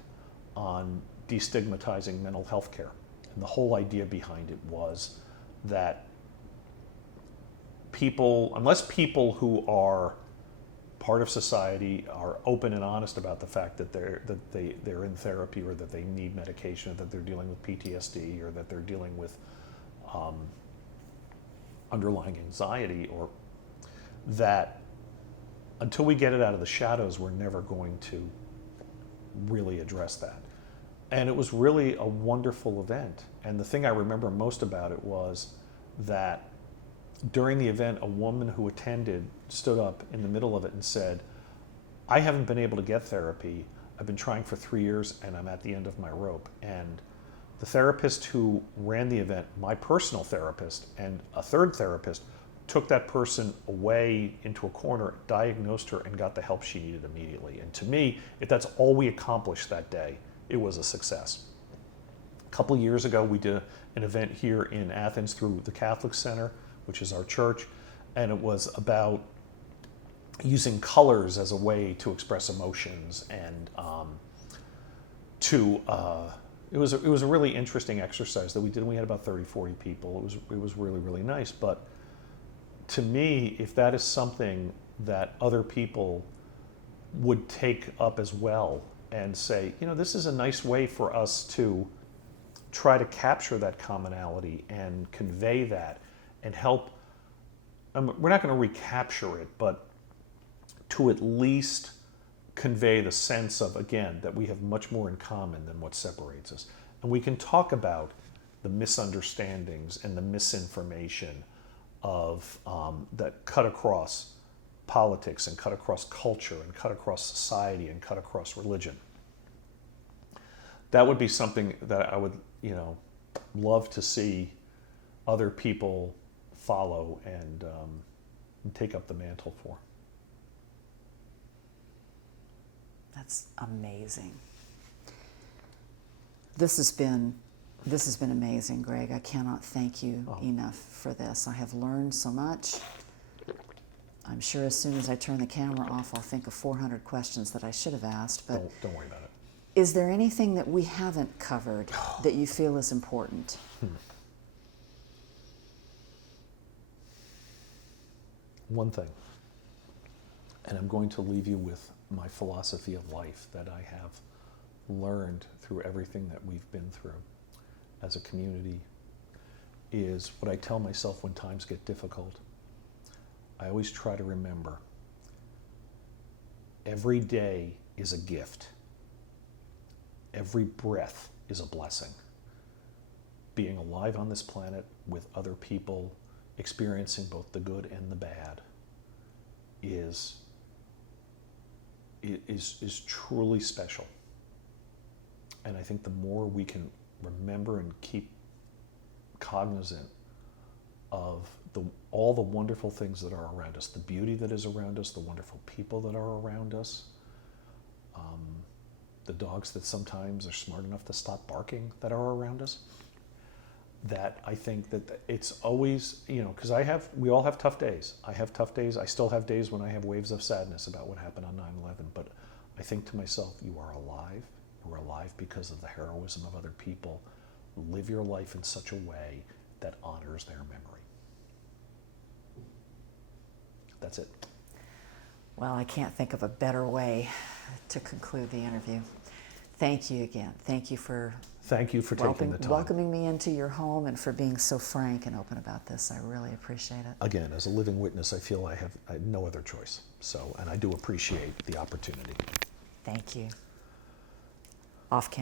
on destigmatizing mental health care. And the whole idea behind it was that unless people who are part of society, are open and honest about the fact that they're in therapy, or that they need medication, or that they're dealing with PTSD, or that they're dealing with underlying anxiety, or that until we get it out of the shadows, we're never going to really address that. And it was really a wonderful event. And the thing I remember most about it was that during the event, a woman who attended stood up in the middle of it and said, "I haven't been able to get therapy. I've been trying for 3 years and I'm at the end of my rope." And the therapist who ran the event, my personal therapist, and a third therapist, took that person away into a corner, diagnosed her, and got the help she needed immediately. And to me, if that's all we accomplished that day, it was a success. A couple years ago, we did an event here in Athens through the Catholic Center, which is our church, and it was about using colors as a way to express emotions, and it was a really interesting exercise that we did, and we had about 30, 40 people. It was really, really nice. But to me, if that is something that other people would take up as well and say, this is a nice way for us to try to capture that commonality and convey that and help, we're not going to recapture it, but to at least convey the sense of, again, that we have much more in common than what separates us. And we can talk about the misunderstandings and the misinformation of that cut across politics and cut across culture and cut across society and cut across religion. That would be something that I would, love to see other people follow and take up the mantle for. That's amazing. This has been amazing, Greg. I cannot thank you enough for this. I have learned so much. I'm sure as soon as I turn the camera off, I'll think of 400 questions that I should have asked. But don't worry about it. Is there anything that we haven't covered that you feel is important? One thing, and I'm going to leave you with my philosophy of life that I have learned through everything that we've been through as a community, is what I tell myself when times get difficult. I always try to remember, every day is a gift. Every breath is a blessing. Being alive on this planet with other people, experiencing both the good and the bad, is truly special. And I think the more we can remember and keep cognizant of all the wonderful things that are around us, the beauty that is around us, the wonderful people that are around us, the dogs that sometimes are smart enough to stop barking that are around us, that I think that it's always, because we all have tough days. I have tough days. I still have days when I have waves of sadness about what happened on 9/11. But I think to myself, you are alive. You're alive because of the heroism of other people. Live your life in such a way that honors their memory. That's it. Well, I can't think of a better way to conclude the interview. Thank you again. Thank you for taking the time. Welcoming me into your home and for being so frank and open about this. I really appreciate it. Again, as a living witness, I feel I have no other choice. And I do appreciate the opportunity. Thank you. Off camera.